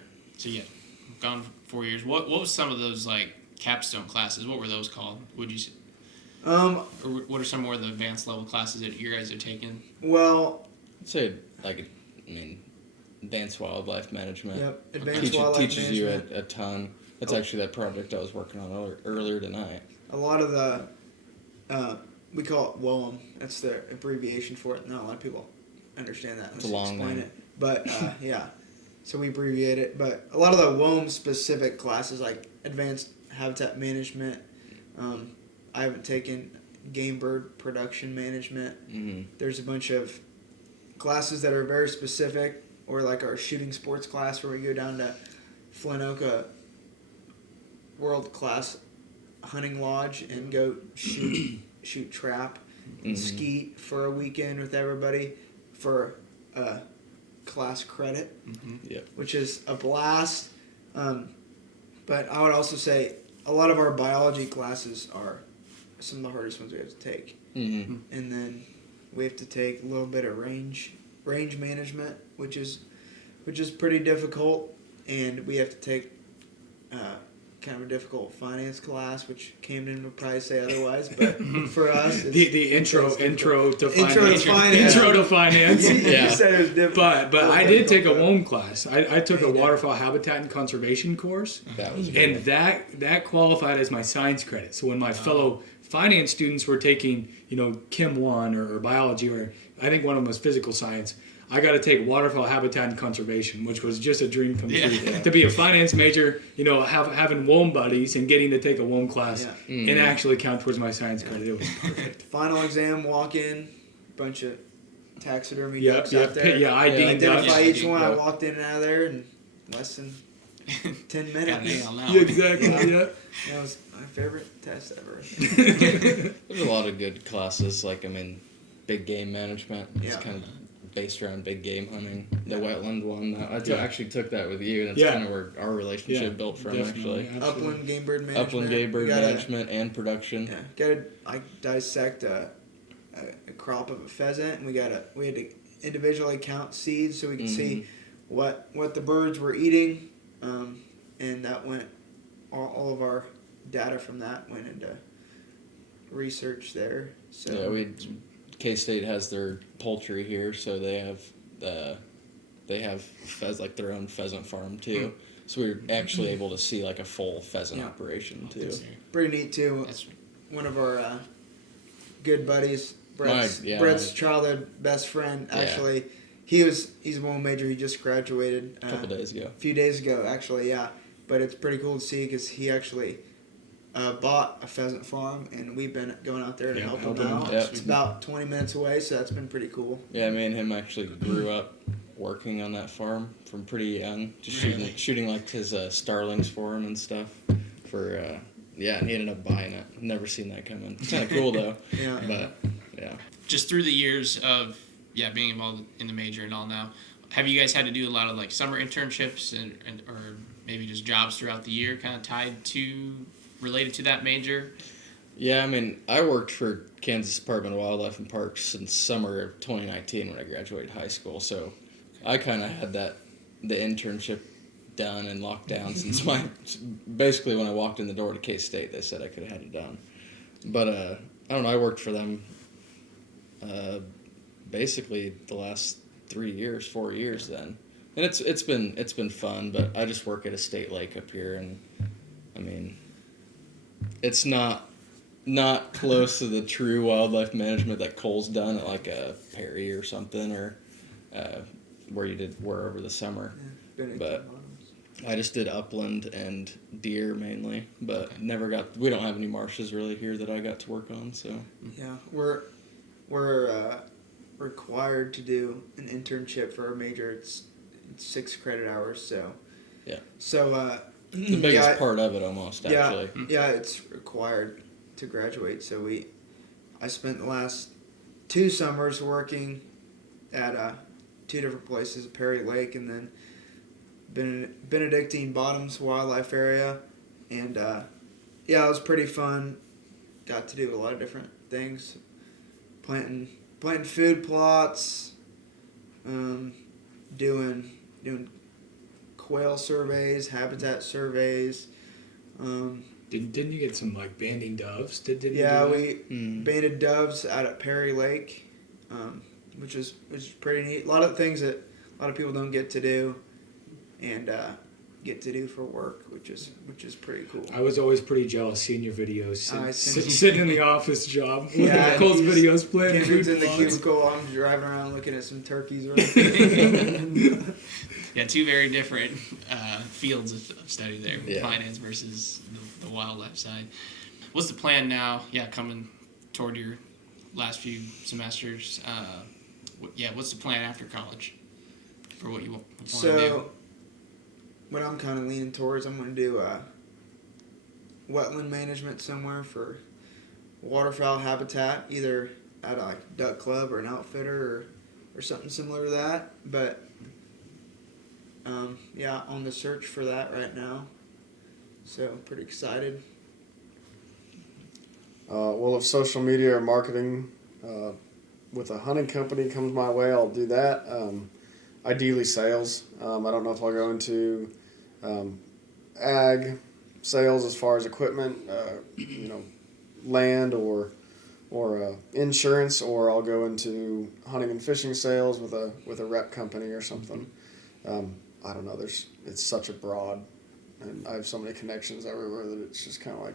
4 years. What was some of those like capstone classes? What were those called? Would you say? Or what are some more of the advanced level classes that you guys are taking? Well, I'd say advanced wildlife management. Yep, advanced wildlife teaches management. you a ton. That's actually that project I was working on earlier tonight. A lot of the, we call it WOAM. That's the abbreviation for it. Not a lot of people understand that. It's a long name. It. But, yeah. So we abbreviate it. But a lot of the WOAM specific classes, like advanced habitat management, I haven't taken game bird production management. Mm-hmm. There's a bunch of classes that are very specific, or like our shooting sports class where we go down to Flanoka world-class hunting lodge and go shoot trap and skeet for a weekend with everybody for class credit, which is a blast. But I would also say a lot of our biology classes are some of the hardest ones we have to take. Mm-hmm. And then we have to take a little bit of range management, which is pretty difficult, and we have to take kind of a difficult finance class, which Camden would probably say otherwise, but for us, it's, the intro to finance. Intro to finance. Yeah. You said it was difficult. But I did take a WOM class. I took a waterfowl habitat and conservation course, That was and that qualified as my science credit. So when my fellow finance students were taking, Chem 1 or biology, or I think one of them was physical science, I got to take waterfowl habitat and conservation, which was just a dream come true. Yeah. To be a finance major, having WOM buddies and getting to take a WOM class and actually count towards my science credit. It was perfect. Final exam, walk in, bunch of taxidermy Yep, ducks out there. yeah, ID'd ducks. Identify each one. I Yep. walked in and out of there in less than 10 minutes. nail now. Yeah, exactly. Yeah. That was my favorite test ever. There's a lot of good classes, big game management. It's Yeah. kind of based around big game hunting. The wetland one, actually took that with you. That's Yeah. kind of where our relationship built from, Definitely, actually. absolutely. Upland game bird management. Upland game bird We gotta- management and production. Yeah, gotta dissect a crop of a pheasant, and we had to individually count seeds so we could see what the birds were eating, and that went all of our data from that went into research there. So Yeah, K-State has their poultry here, so they have their own pheasant farm too. So we were actually able to see a full pheasant operation too. pretty neat too. That's One of our good buddies, Brett's my- childhood best friend. Yeah. Actually, he's a WOM major. He just graduated A couple days ago. a few days ago. Actually, yeah. But it's pretty cool to see because he actually bought a pheasant farm, and we've been going out there to help him out. Yep. It's about 20 minutes away, so that's been pretty cool. Yeah, me and him actually grew up working on that farm from pretty young, just shooting his starlings for him and stuff. And he ended up buying it. Never seen that coming. It's kind of cool though. Yeah. But yeah. just through the years of being involved in the major and all now, have you guys had to do a lot of summer internships and or maybe just jobs throughout the year kind of related to that major? Yeah, I worked for Kansas Department of Wildlife and Parks since summer of 2019 when I graduated high school. So I kind of had the internship done and locked down since basically when I walked in the door to K-State, they said I could have had it done. But I don't know, I worked for them basically the last 4 years then. And it's been fun, but I just work at a state lake up here, and it's not close to the true wildlife management that Cole's done at a Perry or something, or where over the summer. But I just did upland and deer mainly, but we don't have any marshes really here that I got to work on, so. Yeah, we're required to do an internship for our major. It's 6 credit hours, so. Yeah. So The biggest part of it almost, actually. Yeah, it's required to graduate. So I spent the last 2 summers working at 2 different places, Perry Lake and then Benedictine Bottoms Wildlife Area, and it was pretty fun. Got to do a lot of different things, planting food plots, doing quail surveys, habitat surveys. Didn't you get some banding doves? Didn't you do that? We banded doves out at Perry Lake, which is pretty neat. A lot of things that a lot of people don't get to do, and get to do for work, which is pretty cool. I was always pretty jealous seeing your videos, sitting sitting in the office job, looking at Cole's videos, playing food Kendrick's in the plots. cubicle. I'm driving around looking at some turkeys. Yeah, 2 very different fields of study there, Yeah. finance versus the wildlife side. What's the plan now? Yeah, coming toward your last few semesters. What's the plan after college for what you want to do? So, what I'm kind of leaning towards, I'm going to do wetland management somewhere for waterfowl habitat, either at a duck club or an outfitter or something similar to that. But on the search for that right now. So pretty excited. Well, if social media or marketing with a hunting company comes my way, I'll do that. Ideally sales. I don't know if I'll go into ag, sales as far as equipment, land or insurance, or I'll go into hunting and fishing sales with a rep company or something. I don't know. It's such a broad, and I have so many connections everywhere that it's just kind of like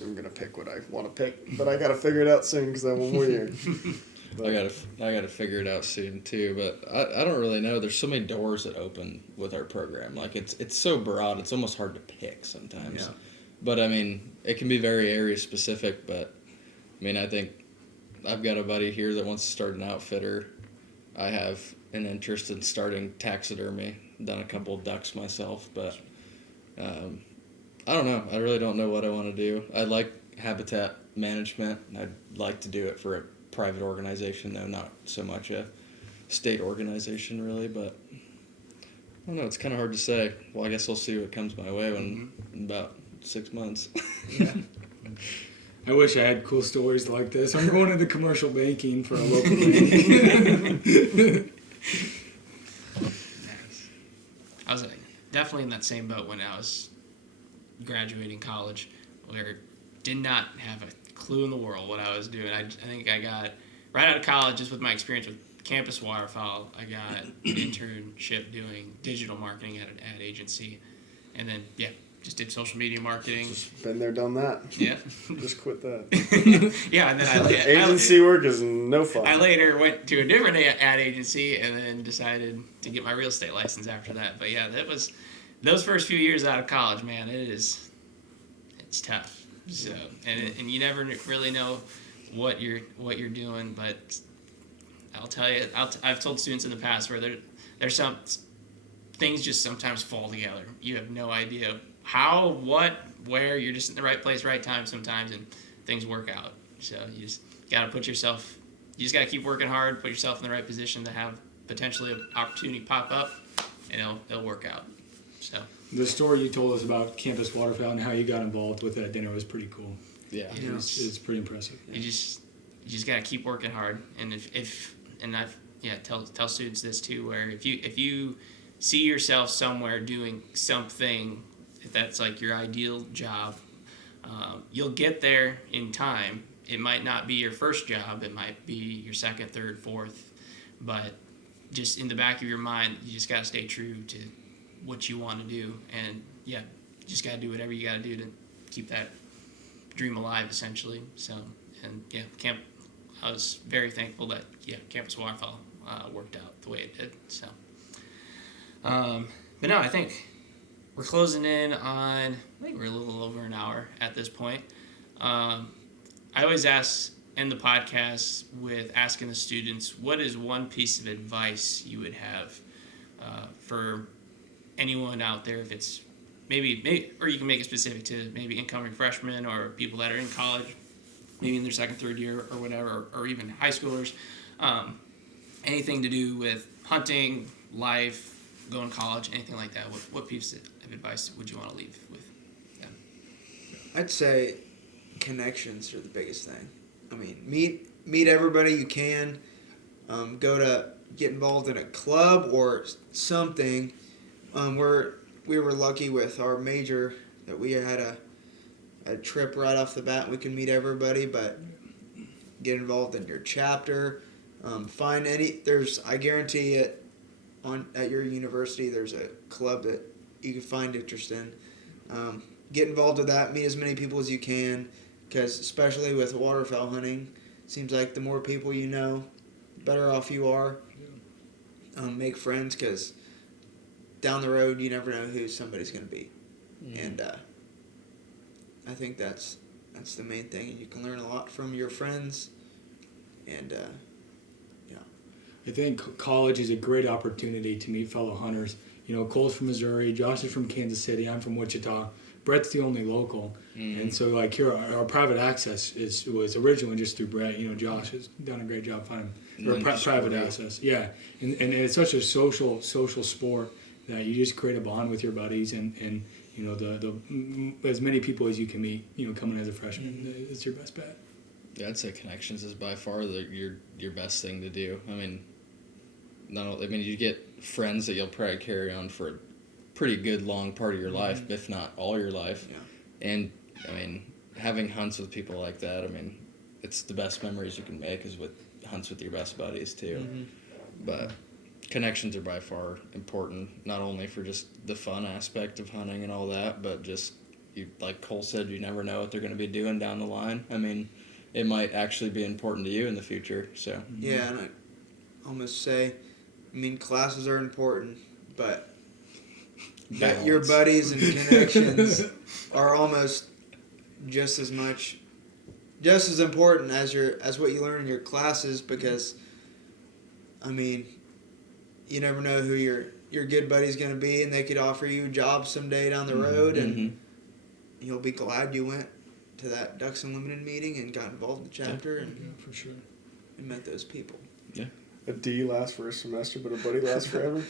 I'm gonna pick what I want to pick, but I gotta figure it out soon because I have one more year. I gotta figure it out soon too, but I don't really know. There's so many doors that open with our program. Like it's so broad, it's almost hard to pick sometimes. Yeah. But I mean, it can be very area specific. But I mean, I think I've got a buddy here that wants to start an outfitter. I have an interest in starting taxidermy. Done a couple of ducks myself, but I don't know. I really don't know what I want to do. I like habitat management. I'd like to do it for a private organization, though, not so much a state organization, really. But I don't know. It's kind of hard to say. Well, I guess we'll see what comes my way in about 6 months. Yeah. I wish I had cool stories like this. I'm going into commercial banking for a local bank. I was definitely in that same boat when I was graduating college, where did not have a clue in the world what I was doing. I think I got right out of college, just with my experience with Campus Waterfowl, I got an internship doing digital marketing at an ad agency, and then just did social media marketing. Just been there, done that. Yeah. Just quit that. Yeah, and then Agency work is no fun. I later went to a different ad agency and then decided to get my real estate license after that. But yeah, that was those first few years out of college, man. It's tough. So and you never really know what you're doing. But I'll tell you, I've told students in the past where there's some things just sometimes fall together. You have no idea how, what, where. You're just in the right place, right time sometimes, and things work out. So you just got to you just got to keep working hard, put yourself in the right position to have potentially an opportunity pop up, and it'll work out. So The story you told us about Campus Waterfowl and how you got involved with that dinner was pretty cool. Yeah. It's pretty impressive. you just got to keep working hard. And tell students this too, where if you see yourself somewhere doing something, if that's like your ideal job, you'll get there in time. It might not be your first job. It might be your second, third, fourth. But just in the back of your mind, you just got to stay true to what you want to do. And, you just got to do whatever you got to do to keep that dream alive, essentially. So, and, I was very thankful that, Campus Waterfowl worked out the way it did. So, but no, I think we're closing in on, I think we're a little over an hour at this point. I always end the podcast with asking the students, what is one piece of advice you would have for anyone out there, if it's maybe, or you can make it specific to maybe incoming freshmen or people that are in college, maybe in their second, third year or whatever, or even high schoolers, anything to do with hunting, life, going to college, anything like that. What piece of advice would you want to leave with them? I'd say connections are the biggest thing. I mean, meet everybody you can. Get involved in a club or something. We were lucky with our major that we had a trip right off the bat. We can meet everybody, but get involved in your chapter. I guarantee it. At your university, there's a club that you can find interest in. Get involved with that. Meet as many people as you can, because especially with waterfowl hunting, it seems like the more people you know, the better off you are. Make friends, because down the road you never know who somebody's going to be. And I think that's the main thing. You can learn a lot from your friends, and I think college is a great opportunity to meet fellow hunters. Cole's from Missouri, Josh is from Kansas City, I'm from Wichita. Brett's the only local. And so here our private access was originally just through Brett. Josh has done a great job finding private access. Yeah. And it's such a social sport that you just create a bond with your buddies and the as many people as you can meet, coming as a freshman, it's your best bet. Yeah, I'd say connections is by far your best thing to do. I mean, you get friends that you'll probably carry on for pretty good long part of your life, if not all your life. Yeah. And I mean, having hunts with people like that, I mean, it's the best memories you can make is with hunts with your best buddies too. But connections are by far important, not only for just the fun aspect of hunting and all that, but just, like Cole said, you never know what they're going to be doing down the line. I mean, it might actually be important to you in the future. So Yeah, and I almost say, I mean, classes are important, but your buddies and connections are almost just as important as what you learn in your classes, because I mean, you never know who your good buddy's going to be, and they could offer you a job someday down the road, and you'll be glad you went to that Ducks Unlimited meeting and got involved in the chapter and for sure. and met those people. Yeah. A D lasts for a semester, but a buddy lasts forever.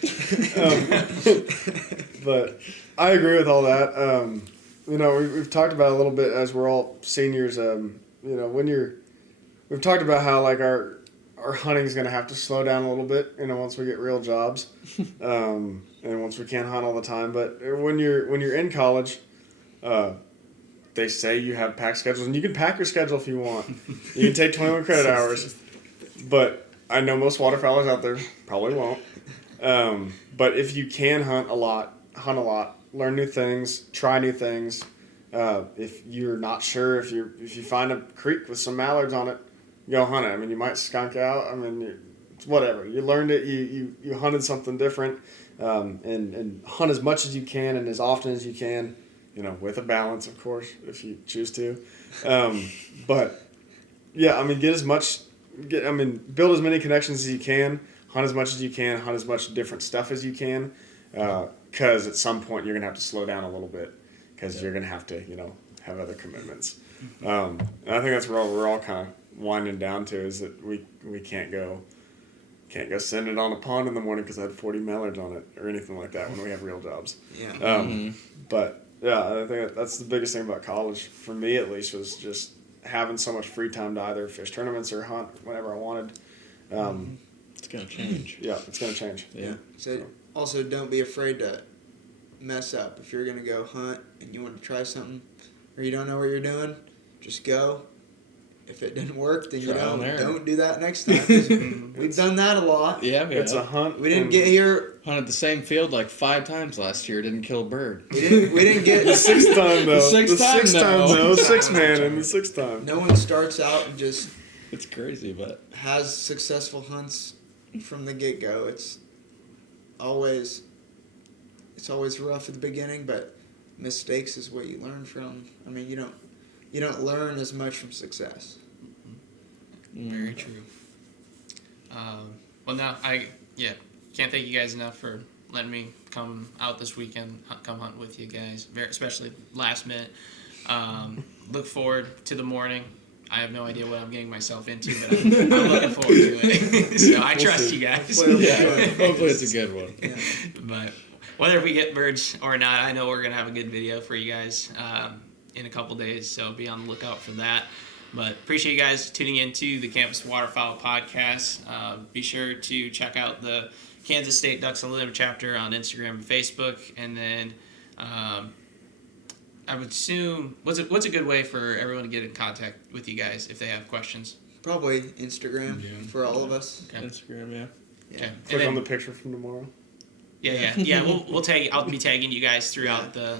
But I agree with all that. We've talked about it a little bit as we're all seniors. We've talked about how like our hunting's going to have to slow down a little bit, once we get real jobs, and once we can't hunt all the time. But when you're in college, they say you have packed schedules, and you can pack your schedule if you want. You can take 21 credit hours, but I know most waterfowlers out there probably won't. But if you can hunt a lot, learn new things, try new things. If you're not sure, if you find a creek with some mallards on it, go hunt it. I mean, you might skunk out. I mean, whatever. You learned it. You hunted something different, and hunt as much as you can and as often as you can. With a balance, of course, if you choose to. But yeah, I mean, build as many connections as you can, hunt as much as you can, hunt as much different stuff as you can, because at some point you're going to have to slow down a little bit, because you're going to have to, have other commitments. And I think that's where we're all kind of winding down to, is that we can't go send it on a pond in the morning because I had 40 mallards on it or anything like that when we have real jobs. Yeah. But yeah, I think that's the biggest thing about college, for me at least, was just having so much free time to either fish tournaments or hunt whenever I wanted. It's going to change. Yeah, it's going to change. Yeah. So also, don't be afraid to mess up. If you're going to go hunt and you want to try something, or you don't know what you're doing, just go. If it didn't work, then don't do that next time. We've done that a lot. Yeah, it's a hunt. We didn't get here. Hunted the same field like 5 times last year. Didn't kill a bird. We didn't get the 6th time though. The sixth time though. 6 man in the 6th time. No one starts out and just. It's crazy, but has successful hunts from the get go. It's always rough at the beginning, but mistakes is what you learn from. I mean, you don't learn as much from success. Very true. Well, now can't thank you guys enough for letting me come out this weekend, come hunt with you guys, especially last minute. Look forward to the morning. I have no idea what I'm getting myself into, but I'm looking forward to it. So I trust you guys. Hopefully it's a good one. Yeah. But whether we get birds or not, I know we're going to have a good video for you guys in a couple days, so be on the lookout for that. But appreciate you guys tuning into the Campus Waterfowl podcast. Be sure to check out the Kansas State Ducks Unlimited chapter on Instagram and Facebook. And then I would assume, what's a good way for everyone to get in contact with you guys if they have questions? Probably Instagram for all of us. Okay. Instagram, yeah. Okay. Click on the picture from tomorrow. Yeah. We'll tag. I'll be tagging you guys throughout the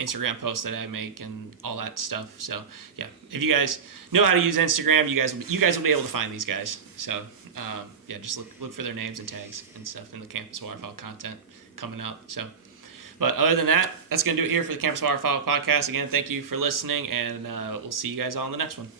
Instagram posts that I make and all that stuff. So yeah, if you guys know how to use Instagram, you guys will be able to find these guys. So just look for their names and tags and stuff in the Campus Waterfowl content coming out. So, but other than that, that's gonna do it here for the Campus Waterfowl podcast. Again, thank you for listening, and we'll see you guys on the next one.